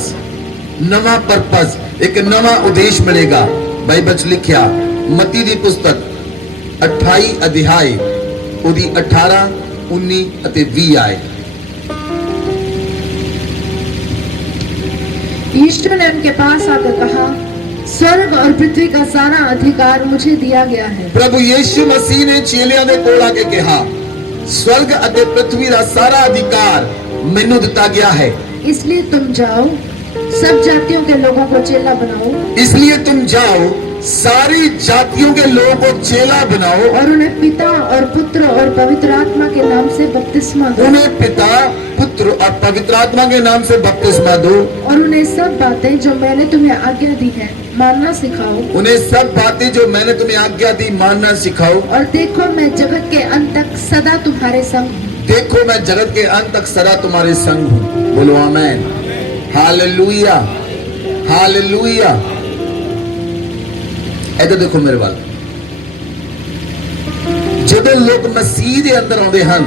ਨਵਾਂ ਪਰਪਸ, ਇੱਕ ਨਵਾਂ ਉਦੇਸ਼ ਮਿਲੇਗਾ। ਬਾਈਬਲ 'ਚ ਲਿਖਿਆ ਮਤੀ ਦੀ ਪੁਸਤਕ 28 ਅਧਿਆਇ ਉਹਦੀ 18, 19 ਅਤੇ 20 ਆਏ। यीशु ने उनके पास आकर कहा, स्वर्ग और पृथ्वी का सारा अधिकार मुझे दिया गया है। ਪ੍ਰਭੂ ਯੀਸ਼ੂ ਮਸੀਹ ਨੇ ਚੇਲਿਆਂ ਦੇ ਕੋਲ ਆ ਕੇ ਕਿਹਾ, स्वर्ग ਅਤੇ ਪ੍ਰithvi ਦਾ ਸਾਰਾ ਅਧਿਕਾਰ ਮੈਨੂੰ ਦਿੱਤਾ ਗਿਆ ਹੈ। इसलिए तुम जाओ, सब जातियों के लोगों को चेला बनाओ इसलिए तुम जाओ, सारी जातियों के लोगों को चेला बनाओ और उन्हें पिता और पुत्र और पवित्र आत्मा के नाम से बपतिस्मा दो। उन्हें पिता, पुत्र और पवित्र आत्मा के नाम से बपतिस्मा दो और उन्हें सब बातें जो मैंने तुम्हें आज्ञा दी है मानना सिखाओ। उन्हें सब बातें जो मैंने तुम्हें आज्ञा दी मानना सिखाओ। और देखो मैं जगत के अंत तक सदा तुम्हारे संग हूँ। देखो मैं जगत के अंत तक सदा तुम्हारे संग हूँ। बोलो आमेन। Hallelujah, hallelujah. इधर देखो मेरे वाल, ਜਦੋਂ ਲੋਕ ਮਸੀਹ ਦੇ ਅੰਦਰ ਆਉਂਦੇ ਹਨ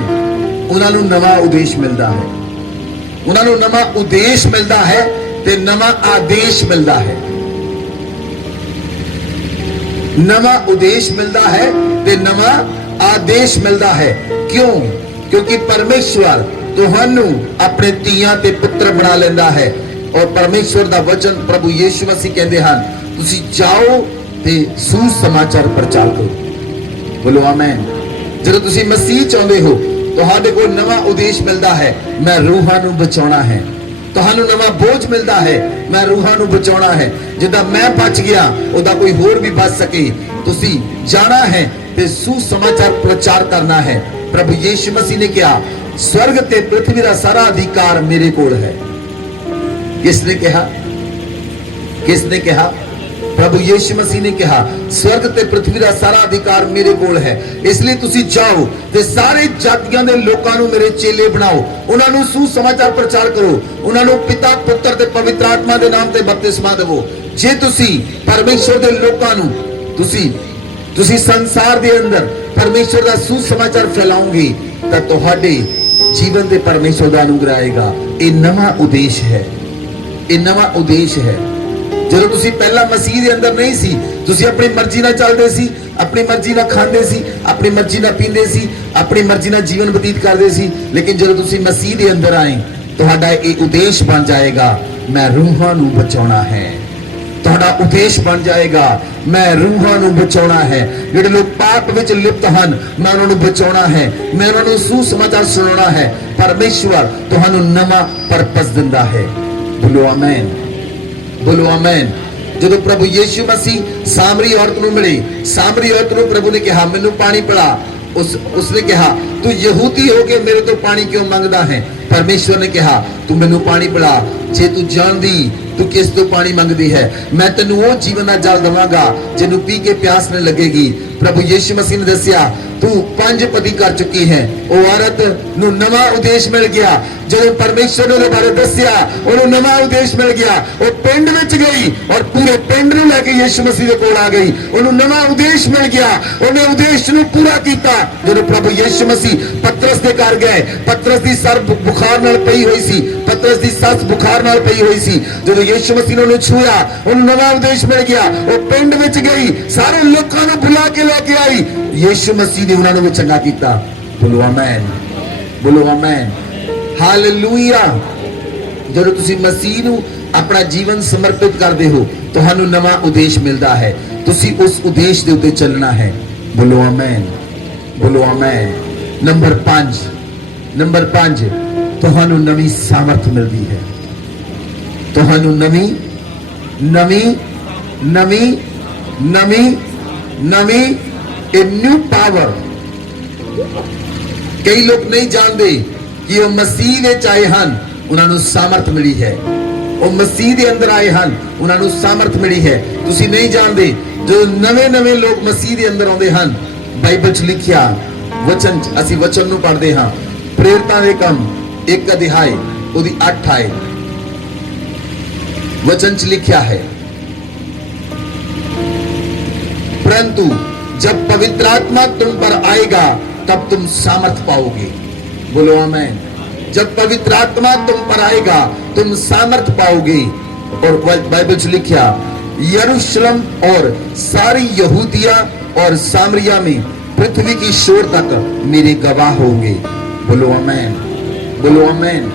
ਉਹਨਾਂ ਨੂੰ ਨਵਾਂ ਉਦੇਸ਼ ਮਿਲਦਾ ਹੈ। ਉਹਨਾਂ ਨੂੰ ਨਵਾਂ ਉਦੇਸ਼ ਮਿਲਦਾ ਹੈ ਤੇ ਨਵਾਂ ਆਦੇਸ਼ ਮਿਲਦਾ ਹੈ। ਨਵਾਂ ਉਦੇਸ਼ ਮਿਲਦਾ ਹੈ ਤੇ ਨਵਾਂ ਆਦੇਸ਼ ਮਿਲਦਾ ਹੈ। ਕਿਉਂ? ਕਿਉਂਕਿ ਪਰਮੇਸ਼ਵਰ ਤੁਹਾਨੂੰ ਆਪਣੇ ਧੀਆਂ ਤੇ ਪੁੱਤਰ ਬਣਾ ਲੈਂਦਾ ਹੈ। ਔਰ ਪਰਮੇਸ਼ਵਰ ਦਾ ਵਚਨ ਪ੍ਰਭੂ ਯੀਸ਼ੂ ਮਸੀਹ ਕਹਿੰਦੇ ਹਨ, ਤੁਸੀਂ ਜਾਓ ਤੇ ਸੁਸਮਾਚਾਰ ਪ੍ਰਚਾਰ ਕਰੋ। ਬੋਲੋ ਆਮੇਨ। ਜਦੋਂ ਤੁਸੀਂ ਮਸੀਹ ਚਾਹੁੰਦੇ ਹੋ ਤੁਹਾਡੇ ਕੋਲ ਨਵਾਂ ਉਦੇਸ਼ ਮਿਲਦਾ ਹੈ, ਮੈਂ ਰੂਹਾਂ ਨੂੰ ਬਚਾਉਣਾ ਹੈ। ਤੁਹਾਨੂੰ ਨਵਾਂ ਬੋਝ ਮਿਲਦਾ ਹੈ, ਮੈਂ ਰੂਹਾਂ ਨੂੰ ਬਚਾਉਣਾ ਹੈ। ਜਿੱਦਾਂ ਮੈਂ ਬਚ ਗਿਆ ਉਹਦਾ ਕੋਈ ਹੋਰ ਵੀ ਬਚ ਸਕੇ। ਤੁਸੀਂ ਜਾਣਾ ਹੈ ਤੇ ਸੁਸਮਾਚਾਰ ਪ੍ਰਚਾਰ ਕਰਨਾ ਹੈ। ਪ੍ਰਭੂ ਯੀਸ਼ੂ ਮਸੀਹ ਨੇ ਕਿਹਾ, स्वर्ग ते पृथ्वी का सारा अधिकार मेरे कोल है। किसने कहा? किसने कहा? प्रभु यीशु मसीह ने कहा, स्वर्ग ते पृथ्वी का सारा अधिकार मेरे कोल है। इसलिए तुसी जाओ ते सारे जातियां दे लोकां नू मेरे चेले बनाओ। उन्हां नू सुसमाचार प्रचार करो। उन्हां नू पिता, पुत्र ते पवित्र आत्मा दे नाम ते बपतिस्मा देवो। जे तुसी परमेश्वर दे लोकां नू तुसी संसार दे अंदर परमेश्वर दा सुसमाचार फैलाओगे तां तुहाडे जीवन दे परमेश्वर दा अनुग्रह आएगा। ये नवा उद्देश है। ये नवा उद्देश है। ਜਦੋਂ ਤੁਸੀਂ ਪਹਿਲਾਂ ਮਸੀਹ ਦੇ ਅੰਦਰ ਨਹੀਂ ਸੀ, ਤੁਸੀਂ ਆਪਣੀ ਮਰਜ਼ੀ ਨਾਲ ਚੱਲਦੇ ਸੀ, ਆਪਣੀ ਮਰਜ਼ੀ ਨਾਲ ਖਾਂਦੇ ਸੀ, ਆਪਣੀ ਮਰਜ਼ੀ ਨਾਲ ਪੀਂਦੇ ਸੀ, ਆਪਣੀ ਮਰਜ਼ੀ ਨਾਲ ਜੀਵਨ ਬਤੀਤ ਕਰਦੇ ਸੀ। ਲੇਕਿਨ ਜਦੋਂ ਤੁਸੀਂ ਮਸੀਹ ਦੇ ਅੰਦਰ ਆਏ ਤੁਹਾਡਾ ਇਹ ਉਦੇਸ਼ ਬਣ ਜਾਏਗਾ, ਮੈਂ ਰੂਹਾਂ ਨੂੰ ਬਚਾਉਣਾ ਹੈ। ਤੁਹਾਡਾ ਉਦੇਸ਼ ਬਣ ਜਾਏਗਾ, ਮੈਂ ਰੂਹਾਂ ਨੂੰ ਬਚਾਉਣਾ ਹੈ। ਜਿਹੜੇ ਲੋਕ ਪਾਪ ਵਿੱਚ ਲਿਪਤ ਹਨ ਮੈਂ ਉਹਨਾਂ ਨੂੰ ਬਚਾਉਣਾ ਹੈ, ਮੈਂ ਉਹਨਾਂ ਨੂੰ ਸੁਸਮਾਚਾਰ ਸੁਣਾਉਣਾ ਹੈ। ਪਰਮੇਸ਼ਵਰ ਤੁਹਾਨੂੰ ਨਵਾਂ ਪਰਪਸ ਦਿੰਦਾ ਹੈ। ਬੋਲੋ ਆਮੇਨ, बोलो आमेन। ਜਦੋਂ ਪ੍ਰਭੂ ਯੀਸ਼ੂ ਮਸੀਹ ਸਾਮਰੀ ਔਰਤ ਨੂੰ ਮਿਲੇ, ਸਾਮਰੀ ਔਰਤ ਨੂੰ ਪ੍ਰਭੂ ਨੇ ਕਿਹਾ, ਮੈਨੂੰ ਪਾਣੀ ਪਿਲਾ। उसने कहा, तू यहूदी हो के मेरे तो पानी क्यों मांगता है? परमेश्वर ने कहा, तू मैनू पानी पिला। जे तू जानदी तू किस तो पानी मंगदी है, मैं तेनू वो जीवन दा जल दवांगा जिन्नू पी के प्यास नहीं लगेगी। प्रभु यीशु मसीह ने दस्या, तू 5 पति कर चुकी है। वो औरत नू नवा उद्देश मिल गया। जब परमेश्वर ने उसके बारे दस्या उन्हें नवा उद्देश मिल गया। वो पिंड विच गई और पूरे पिंड नू लेके यीशु मसीह दे कोल आ गई। उन्हें नवा उद्देश मिल गया, उन्हें उद्देश नू पूरा किया। जब प्रभु यीशु मसीह पतरस दे घर गए, पतरस दी सर बुखार नाल पई हुई सी, पतरस दी सस बुखार नाल पई हुई सी। जब यीशु मसीह ने उन्हें छुआ उन्हें नवा उद्देश मिल गया। वो पिंड विच गई, सारे लोगों को बुला के लेके आई। यीशु मसीह ने उन्होंने भी चंगा किया। बोलो आमेन, बोलो आमेन, हालेलुया। जब तुसी मसीह नू अपना जीवन समर्पित करते हो तुहानू नवा उद्देश मिलता है। तुसी उस उद्देश दे उत्ते चलना है। बोलो आमेन, बोलो आमेन। नंबर 5 तुहानू नवी सामर्थ मिलती है। तुहानू नवी ए न्यू पावर। कई लोग नहीं जानते कि वो मसीह विच आए हैं, उन्होंने सामर्थ मिली है। वो मसीह के अंदर आए हैं, उन्होंने सामर्थ मिली है। तुसी नहीं जानते जो नवे लोग मसीह के अंदर आते हैं, बाइबल च लिखिया वचन, असी वचन नू पढ़ते हाँ, प्रेरितां दे काम 1 अध्याय ਉਹਦੀ 8 ਆਇਤ वचन च लिखा है, परंतु जब पवित्र आत्मा तुम पर आएगा तब तुम सामर्थ पाओगे। बोलो आमेन। जब पवित्र आत्मा तुम पर आएगा तुम सामर्थ पाओगे। और बाइबल च लिखा, यरूशलेम और सारी यहूदिया और सामरिया में पृथ्वी की शोर तक मेरे गवाह होंगे। बोलो आमेन, बोलो आमेन।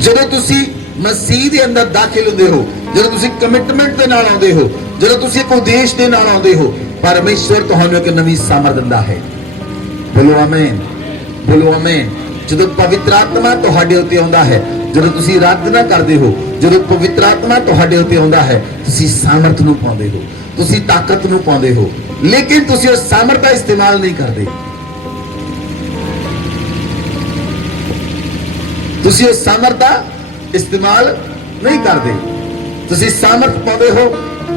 ਜਦੋਂ ਤੁਸੀਂ ਮਸੀਹ ਦੇ ਅੰਦਰ ਦਾਖਲ ਹੁੰਦੇ ਹੋ, ਜਦੋਂ ਤੁਸੀਂ ਕਮਿਟਮੈਂਟ ਦੇ ਨਾਲ ਆਉਂਦੇ ਹੋ, ਜਦੋਂ ਤੁਸੀਂ ਇੱਕ ਉਦੇਸ਼ ਦੇ ਨਾਲ ਆਉਂਦੇ ਹੋ, ਪਰਮੇਸ਼ਵਰ ਤੁਹਾਨੂੰ ਇੱਕ ਨਵੀਂ ਸਮਰਥ ਦਿੰਦਾ ਹੈ। ਬੋਲੋ ਆਮੇਨ, ਬੋਲੋ ਆਮੇਨ। ਜਦੋਂ ਪਵਿੱਤਰ ਆਤਮਾ ਤੁਹਾਡੇ ਉੱਤੇ ਆਉਂਦਾ ਹੈ, ਜਦੋਂ ਤੁਸੀਂ ਆਰਾਧਨਾ ਕਰਦੇ ਹੋ, ਜਦੋਂ ਪਵਿੱਤਰ ਆਤਮਾ ਤੁਹਾਡੇ ਉੱਤੇ ਆਉਂਦਾ ਹੈ, ਤੁਸੀਂ ਸਮਰਥ ਨੂੰ ਪਾਉਂਦੇ ਹੋ, ਤੁਸੀਂ ਤਾਕਤ ਨੂੰ ਪਾਉਂਦੇ ਹੋ, ਲੇਕਿਨ ਤੁਸੀਂ ਉਸ ਸਮਰਥ ਦਾ ਇਸਤੇਮਾਲ ਨਹੀਂ ਕਰਦੇ। ਤੁਸੀਂ ਉਸ ਸਮਰਥ ਦਾ इस्तेमाल नहीं करते, तुसी सामर्थ पाते हो,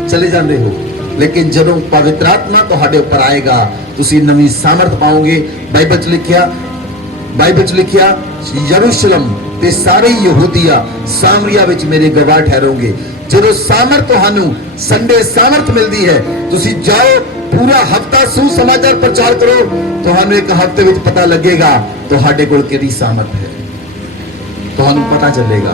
चले जाते हो, लेकिन जब पवित्र आत्मा तुहाडे ऊपर आएगा तुसी नवी सामर्थ पाओगे। बाइबल च लिखिया यरूशलेम ते सारे यहूदिया सामरिया विच मेरे गवाह ठहरोगे। जब सामर्थ तुहानू संडे सामर्थ मिलती है, तुसी जाओ पूरा हफ्ता सुसमाचार प्रचार करो, तुहानू एक हफ्ते विच पता लगेगा तुहाडे कोल किहड़ी सामर्थ है। ਤੁਹਾਨੂੰ ਪਤਾ ਚੱਲੇਗਾ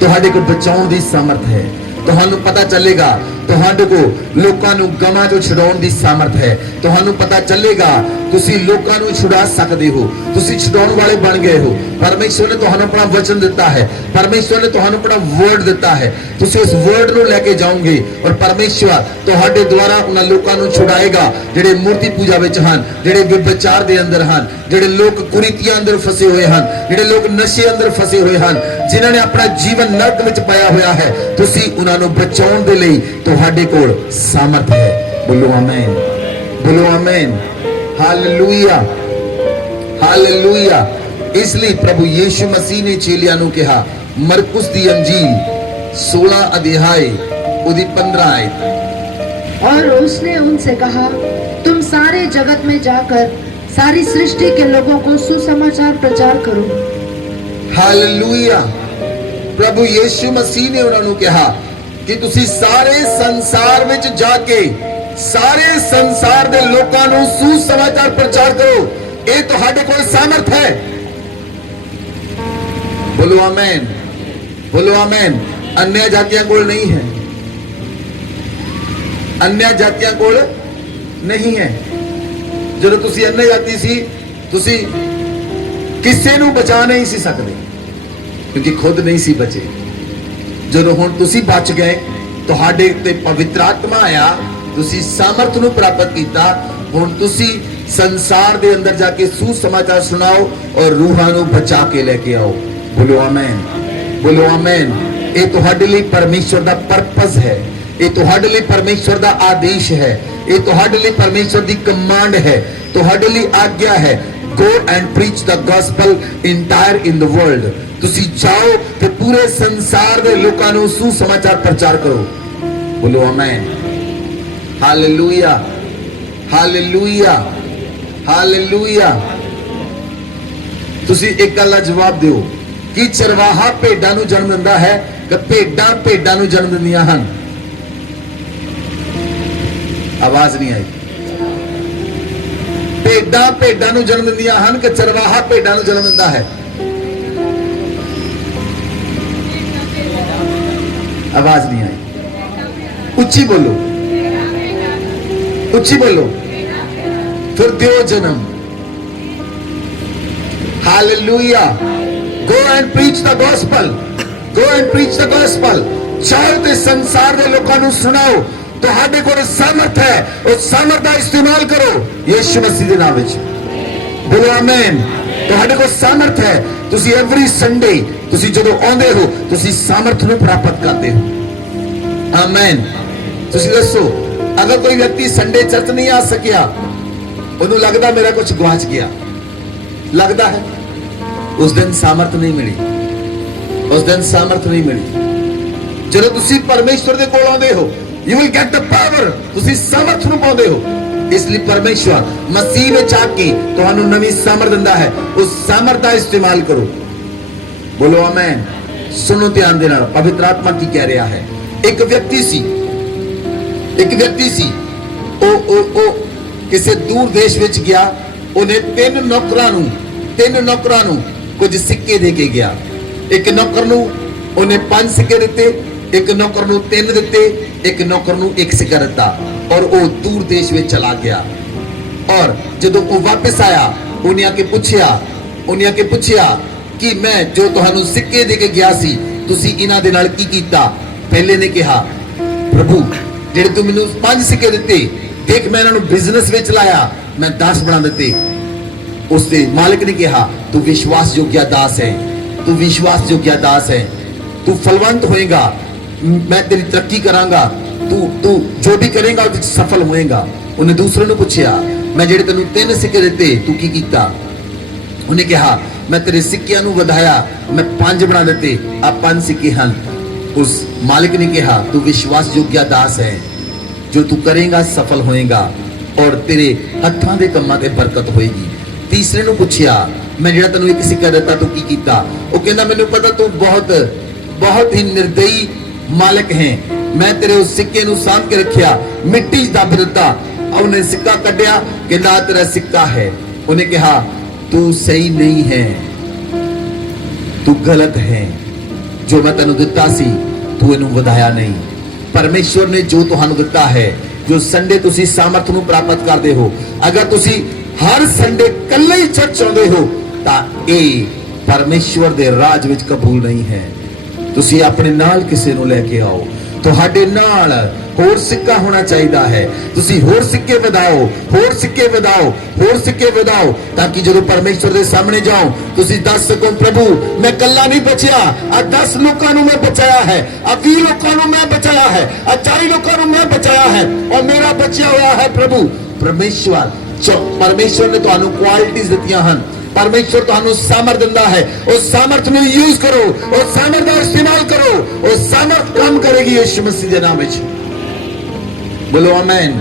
ਤੁਹਾਡੇ ਕੋਲ ਬਚਾਉਣ ਦੀ ਸਮਰਥ ਹੈ। ਤੁਹਾਨੂੰ ਪਤਾ ਚੱਲੇਗਾ ਤੁਹਾਡੇ ਕੋਲ ਲੋਕਾਂ ਨੂੰ ਗਮਾਂ ਤੋਂ ਛੁਡਾਉਣ ਦੀ ਸਮਰਥ ਹੈ। ਤੁਹਾਨੂੰ ਪਤਾ ਚੱਲੇਗਾ ਤੁਸੀਂ ਲੋਕਾਂ ਨੂੰ ਛੁਡਾ ਸਕਦੇ ਹੋ, ਤੁਸੀਂ ਛੁਡਾਉਣ ਵਾਲੇ ਬਣ ਗਏ ਹੋ। ਪਰਮੇਸ਼ਵਰ ਨੇ ਤੁਹਾਨੂੰ ਆਪਣਾ ਵਚਨ ਦਿੱਤਾ ਹੈ, ਪਰਮੇਸ਼ਵਰ ਨੇ ਤੁਹਾਨੂੰ ਆਪਣਾ ਵਰਡ ਦਿੱਤਾ ਹੈ, ਤੁਸੀਂ ਉਸ ਵਰਡ ਨੂੰ ਲੈ ਕੇ ਜਾਓਗੇ ਔਰ ਪਰਮੇਸ਼ਵਰ ਤੁਹਾਡੇ ਦੁਆਰਾ ਉਹਨਾਂ ਲੋਕਾਂ ਨੂੰ ਛੁਡਾਏਗਾ ਜਿਹੜੇ ਮੂਰਤੀ ਪੂਜਾ ਵਿੱਚ ਹਨ, ਜਿਹੜੇ ਵਿਭਾਚਾਰ ਦੇ ਅੰਦਰ ਹਨ, ਜਿਹੜੇ ਲੋਕ ਕੁਰੀਤੀਆਂ ਅੰਦਰ ਫਸੇ ਹੋਏ ਹਨ, ਜਿਹੜੇ ਲੋਕ ਨਸ਼ੇ ਅੰਦਰ ਫਸੇ ਹੋਏ ਹਨ, ਜਿਨ੍ਹਾਂ ਨੇ ਆਪਣਾ ਜੀਵਨ ਨਰਕ ਵਿੱਚ ਪਾਇਆ ਹੋਇਆ ਹੈ। ਤੁਸੀਂ ਉਹਨਾਂ ਨੂੰ ਬਚਾਉਣ ਦੇ ਲਈ ਤੁਹਾਡੇ ਕੋਲ ਸਾਮਰਥ ਹੈ। ਬੋਲੋ ਆਮੇਨ, ਬੋਲੋ ਆਮੇਨ। Hallelujah, hallelujah. ਇਸ ਲਈ ਪ੍ਰਭੂ ਯੀਸ਼ੂ ਮਸੀਹ ਨੇ ਚੇਲਿਆਂ ਨੂੰ ਕਿਹਾ, ਮਰਕੁਸ ਦੀ ਅੰਜੀਲ 16 ਅਧਿਆਇ ਉਹਦੀ 15 ਆਇਤ, और उसने उनसे कहा, तुम सारे जगत में जाकर सारी सृष्टि के लोगों को सुसमाचार प्रचार करो। ਹਾਲੇਲੂਇਆ। ਪ੍ਰਭੂ ਯੀਸ਼ੂ ਮਸੀਹ ਨੇ ਉਹਨਾਂ ਨੂੰ ਕਿਹਾ ਕਿ ਤੁਸੀਂ ਸਾਰੇ ਸੰਸਾਰ ਵਿੱਚ ਜਾ ਕੇ ਸਾਰੇ ਸੰਸਾਰ ਦੇ ਲੋਕਾਂ ਨੂੰ ਸੁਸਮਾਚਾਰ ਪ੍ਰਚਾਰ ਕਰੋ। ਇਹ ਤੁਹਾਡੇ ਕੋਲ ਸਾਮਰਥ ਹੈ। ਬੋਲੋ ਆਮੇਨ, ਬੋਲੋ ਆਮੇਨ। अन्य जातियां कोल नहीं है, अन्य जातियां कोल नहीं है। ਜਦੋਂ ਤੁਸੀਂ अन्य जाति ਸੀ ਤੁਸੀਂ ਕਿਸੇ ਨੂੰ ਬਚਾ ਨਹੀਂ ਸੀ ਸਕਦੇ ਕਿਉਂਕਿ ਖੁਦ ਨਹੀਂ ਸੀ ਬਚੇ। ਜਦੋਂ ਹੁਣ ਤੁਸੀਂ ਬਚ ਗਏ, ਤੁਹਾਡੇ ਉੱਤੇ ਪਵਿੱਤਰ ਆਤਮਾ ਆਇਆ, ਤੁਸੀਂ ਸਾਮਰਥ ਨੂੰ ਪ੍ਰਾਪਤ ਕੀਤਾ, ਹੁਣ ਤੁਸੀਂ ਸੰਸਾਰ ਦੇ ਅੰਦਰ ਜਾ ਕੇ ਸੁਸਮਾਚਾਰ ਸੁਣਾਓ ਔਰ ਰੂਹਾਂ ਨੂੰ ਬਚਾ ਕੇ ਲੈ ਕੇ ਆਓ। ਬੋਲੋ ਆਮੇਨ, ਬੋਲੋ ਆਮੇਨ। ਇਹ ਤੁਹਾਡੇ ਲਈ ਪਰਮੇਸ਼ਵਰ ਦਾ ਪਰਪਸ ਹੈ, ਇਹ ਤੁਹਾਡੇ ਲਈ ਪਰਮੇਸ਼ਵਰ ਦਾ ਆਦੇਸ਼ ਹੈ, ਇਹ ਤੁਹਾਡੇ ਲਈ ਪਰਮੇਸ਼ਵਰ ਦੀ ਕਮਾਂਡ ਹੈ, ਤੁਹਾਡੇ ਲਈ ਆਗਿਆ ਹੈ। Go and preach the gospel entire in the world। ਤੁਸੀਂ ਜਾਓ ਤੇ ਪੂਰੇ ਸੰਸਾਰ ਦੇ ਲੋਕਾਂ ਨੂੰ ਸੁਸਮਾਚਾਰ ਪ੍ਰਚਾਰ ਕਰੋ। ਬੋਲੋ ਆਮੇਨ, ਹਾਲੇਲੂਇਆ, ਹਾਲੇਲੂਇਆ, ਹਾਲੇਲੂਇਆ। ਤੁਸੀਂ ਇੱਕ ਗੱਲ ਦਾ ਜਵਾਬ ਦਿਓ ਕਿ ਚਰਵਾਹਾ ਭੇਡਾਂ ਨੂੰ ਜਨਮ ਦਿੰਦਾ ਹੈ ਕਿ ਭੇਡਾਂ ਭੇਡਾਂ ਨੂੰ ਜਨਮ ਦਿੰਦੀਆਂ ਹਨ? ਆਵਾਜ਼ ਨਹੀਂ ਆਈ। ਭੇਡਾਂ ਭੇਡਾਂ ਨੂੰ ਜਨਮ ਦਿੰਦੀਆਂ ਹਨ ਕਿ ਚਰਵਾਹਾ ਭੇਡਾਂ ਨੂੰ ਜਨਮ ਦਿੰਦਾ ਹੈ? आवाज नहीं आई। उच्ची बोलो, उच्ची बोलो। फिर दो जन्म। Hallelujah. Go and preach the gospel, go and preach the gospel. जाओ ते संसार दे लोकां नूं सुनाओ। ਤੁਹਾਡੇ ਕੋਲ ਸਮਰਥ ਹੈ, ਉਸ ਸਮਰਥ ਦਾ ਇਸਤੇਮਾਲ ਕਰੋ ਯਿਸੂ ਮਸੀਹ ਦੇ ਨਾਮ ਵਿੱਚ। ਬੋਲੋ ਆਮੇਨ। ਤੁਹਾਡੇ ਕੋਲ ਸਮਰਥ ਹੈ। ਤੁਸੀਂ ਐਵਰੀ ਸੰਡੇ ਤੁਸੀਂ ਜਦੋਂ ਆਉਂਦੇ ਹੋ ਤੁਸੀਂ ਸਮਰਥ ਨੂੰ ਪ੍ਰਾਪਤ ਕਰਦੇ ਹੋ। ਆਮੇਨ। ਤੁਸੀਂ ਦੱਸੋ, ਅਗਰ ਕੋਈ ਵਿਅਕਤੀ ਸੰਡੇ ਚਰਚ ਨਹੀਂ ਆ ਸਕਿਆ, ਉਹਨੂੰ ਲੱਗਦਾ ਮੇਰਾ ਕੁਝ ਗਵਾਚ ਗਿਆ, ਲੱਗਦਾ ਹੈ ਉਸ ਦਿਨ ਸਮਰਥ ਨਹੀਂ ਮਿਲੀ, ਉਸ ਦਿਨ ਸਮਰਥ ਨਹੀਂ ਮਿਲੀ। ਜਦੋਂ ਤੁਸੀਂ ਪਰਮੇਸ਼ਵਰ ਦੇ ਕੋਲ ਆਉਂਦੇ ਹੋ, you will get the power। ਤੁਸੀਂ ਸਮਰਥ ਨੂੰ ਪਾਉਂਦੇ ਹੋ। इसलिए परमेश्वर मसीह में आके तुहानू नवी सामर्थ दिंदा है, उस सामर्थ का इस्तेमाल करो। बोलो आमीन। सुनो ध्यान देना पवित्र आत्मा की कह रहा है। एक व्यक्ति सी ओ किसी दूर देश विच गया, उन्हें तीन नौकरां नू कुछ सिक्के दे के गया। एक नौकर नू उन्हें 5 सिक्के दिते, एक नौकर नू 3 दिते, एक नौकर नू 1 सिक्का दिता और वो दूर देश में चला गया। और जदों वो वापस आया, उन्हें आके पूछया कि मैं जो तुहानू सिक्के दे के गया सी, तुसी इन्हां दे नाल की कीता? पहले ने कहा, प्रभु जेडे तू मैनू 5 सिक्के दिते, देख मैं इन्हां नू बिजनेस विच लाया, मैं 10 बना दिते। उसके मालिक ने कहा, तू विश्वास योग्य दास है, तू विश्वास योग्य दास है, तू फलवंत होएगा, मैं तेरी तरक्की करांगा, तू जो भी करेगा उस सफल होएगा। उन्हें दूसरे ने पूछा, मैं जेडे तेनू 3 सिक्के दिते, तू की कीता? उन्हें कहा, मैं तेरे सिक्कियां नू वधाया, मैं 5 बना दिते, अब 5 सिक्के हैं। उस मालिक ने कहा, तू विश्वास योग्य दास है, जो तू करेगा सफल होएगा और तेरे हत्थां दे कम्मां ते बरकत होएगी। तीसरे ने पूछया, मैं जेड़ा तेनू 1 सिक्का दिता, तू की कीता? वो कहंदा, मैनू पता तू बहुत ही निर्दयी मालिक है, मैं तेरे उस सिक्के नू सांभ के रखिया, मिट्टी च दब दिता। उन्हें सिक्का कढ़िया, कहंदा तेरा सिक्का है। उन्हें कहा, तू सही नहीं है, तू गलत है, जो मैं तेनू दिता सी तू इनू वधाया नहीं। परमेश्वर ने जो तुहानू दिता है, जो संडे तुसी सामर्थ नू प्राप्त करदे हो, अगर तुसी हर संडे कल्ले ही चर्च आउंदे हो तां ਇਹ परमेश्वर दे राज विच कबूल नहीं है। तुसी अपने नाल किसे नू लेके आओ, ਤੁਹਾਡੇ ਨਾਲ ਹੋਰ ਸਿੱਕਾ ਹੋਣਾ ਚਾਹੀਦਾ ਹੈ। ਤੁਸੀਂ ਹੋਰ ਸਿੱਕੇ ਵਧਾਓ, ਤਾਂ ਕਿ ਜਦੋਂ ਪਰਮੇਸ਼ਵਰ ਦੇ ਸਾਹਮਣੇ ਜਾਓ ਤੁਸੀਂ ਦੱਸ ਸਕੋ, ਪ੍ਰਭੂ ਮੈਂ ਕੱਲਾ ਨਹੀਂ ਬਚਿਆ, ਆ 10 ਲੋਕਾਂ ਨੂੰ ਮੈਂ ਬਚਾਇਆ ਹੈ, ਆ 20 ਲੋਕਾਂ ਨੂੰ ਮੈਂ ਬਚਾਇਆ ਹੈ, ਆ 40 ਲੋਕਾਂ ਨੂੰ ਮੈਂ ਬਚਾਇਆ ਹੈ ਔਰ ਮੇਰਾ ਬਚਿਆ ਹੋਇਆ ਹੈ। ਪ੍ਰਭੂ परमेश्वर ने तुहानू क्वालिटीज दित्तियां हन, परमेश्वर तुहानू सामर्थ दिंदा है, उस सामर्थ नू यूज करो, उस सामर्थ का इस्तेमाल करो, उस सामर्थ काम करेगी यीशु मसीह दे नाम विच। बोलो आमीन।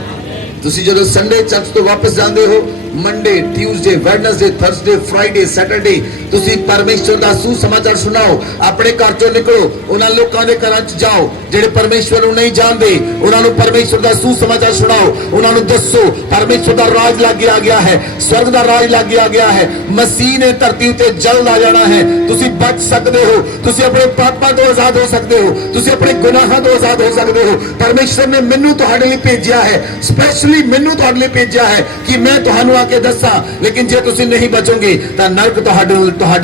तुसी जदों संडे चर्च तो वापस जांदे हो, Monday, Tuesday, Wednesday, Thursday, Friday, Saturday तुसी परमेश्वर दा सुसमाचार सुनाओ। अपने घर चों निकलो, उन्हां लोकां दे घरां च जाओ जेडे परमेश्वर नूं नहीं जानदे, उन्हां नूं परमेश्वर दा सुसमाचार सुनाओ। उन्हां नूं दसो परमेश्वर दा राज लग गया है, स्वर्ग दा राज लग गया है, मसीह ने धरती उते जल्द आ जाना है। तुसी बच सकदे हो, तुसी अपने पापां तो आजाद हो सकदे हो, तुसी अपने गुनाहां तो आजाद हो सकदे हो। परमेश्वर ने मैनूं तुहाडे लई भेजिया है, स्पेशली मैनूं तुहाडे लई भेजिया है कि मैं तुहानूं आके दसा। लेकिन जे तुसी नहीं बचोगे तां नरक तुहाडे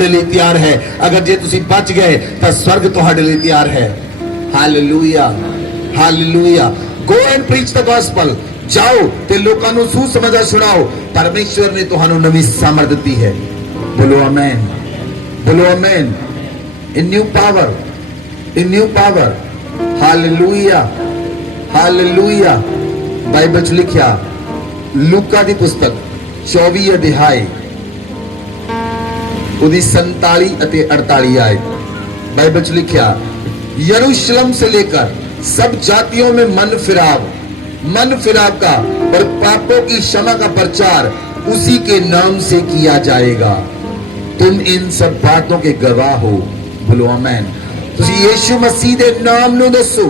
लई तैयार है, अगर जे तुसी बच गए तां स्वर्ग तुहाडे लई तैयार है। Hallelujah, hallelujah. Go and preach the gospel. जाओ ते लोकां नूं सुसमाचार सुनाओ। परमेश्वर ने तुहानूं नवीं सामर्थ दित्ती है। बोलो आमीन, बोलो amen. In new power, hallelujah, hallelujah. Bible च लिखिया, लूका दी पुस्तक 24 अध्याय उदी 47 अते 48 आयत। बाइबल च लिखिया, यरूशलेम से लेकर सब जातियों में मन फिराव का और पापों की क्षमा का प्रचार उसी के नाम से किया जाएगा। तुम इन सब बातों के गवाह हो। बोलो आमीन। तुसी यीशु मसीह दे नाम नूं दसो।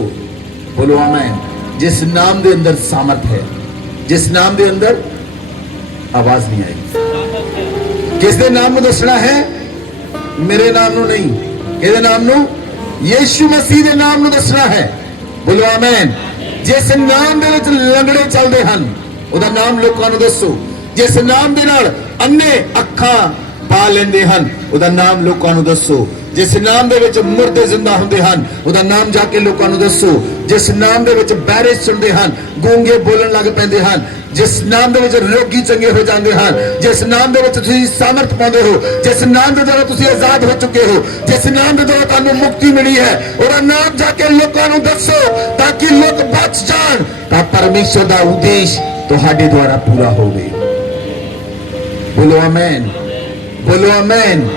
बोलो आमीन। जिस नाम दे अंदर सामर्थ है, जिस नाम दे अंदर आवाज नहीं आई। किस दे नाम नूं दसना है? मेरे नाम नूं नहीं, किहदे नाम नूं? यीशु मसीह दे नाम नूं दसना है। बोलो आमीन। जिस नाम दे विच लंगड़े चलदे हन, ਉਹਦਾ ਨਾਮ ਲੋਕਾਂ ਨੂੰ ਦੱਸੋ। ਜਿਸ ਨਾਮ ਦੇ ਨਾਲ ਅੰਨੇ ਅੱਖਾਂ ਪਾ ਲੈਂਦੇ ਹਨ, ਉਹਦਾ ਨਾਮ ਲੋਕਾਂ ਨੂੰ ਦੱਸੋ। ਜਿਸ ਨਾਮ ਦੇ ਵਿੱਚ ਮੁਰਦੇ ਜ਼ਿੰਦਾ ਹੁੰਦੇ ਹਨ, ਉਹਦਾ ਨਾਮ ਜਾ ਕੇ ਲੋਕਾਂ ਨੂੰ ਦੱਸੋ। ਜਿਸ ਨਾਮ ਦੇ ਵਿੱਚ ਬਹਿਰੇ ਸੁਣਦੇ ਹਨ, ਗੂੰਗੇ ਬੋਲਣ ਲੱਗ ਪੈਂਦੇ ਹਨ। ਜਿਸ ਨਾਮ ਦੇ ਵਿੱਚ ਰੋਗੀ ਚੰਗੇ ਹੋ ਜਾਂਦੇ ਹਨ, ਜਿਸ ਨਾਮ ਦੇ ਵਿੱਚ ਤੁਸੀਂ ਸਾਮਰਥ ਪਾਉਂਦੇ ਹੋ, ਜਿਸ ਨਾਮ ਦੇ ਦੁਆਰਾ ਤੁਸੀਂ ਆਜ਼ਾਦ ਹੋ ਚੁੱਕੇ ਹੋ, ਜਿਸ ਨਾਮ ਦੇ ਦੁਆਰਾ ਤੁਹਾਨੂੰ ਮੁਕਤੀ ਮਿਲੀ ਹੈ, ਉਹਦਾ ਨਾਮ ਜਾ ਕੇ ਲੋਕਾਂ ਨੂੰ ਦੱਸੋ ਤਾਂ ਕਿ ਲੋਕ ਬਚ ਜਾਣ, ਤਾਂ ਪਰਮੇਸ਼ਰ ਦਾ ਉਦੇਸ਼ ਤੁਹਾਡੇ ਦੁਆਰਾ ਪੂਰਾ ਹੋਵੇ। ਬੋਲੋ ਆਮੇਨ, ਬੋਲੋ ਆਮੇਨ।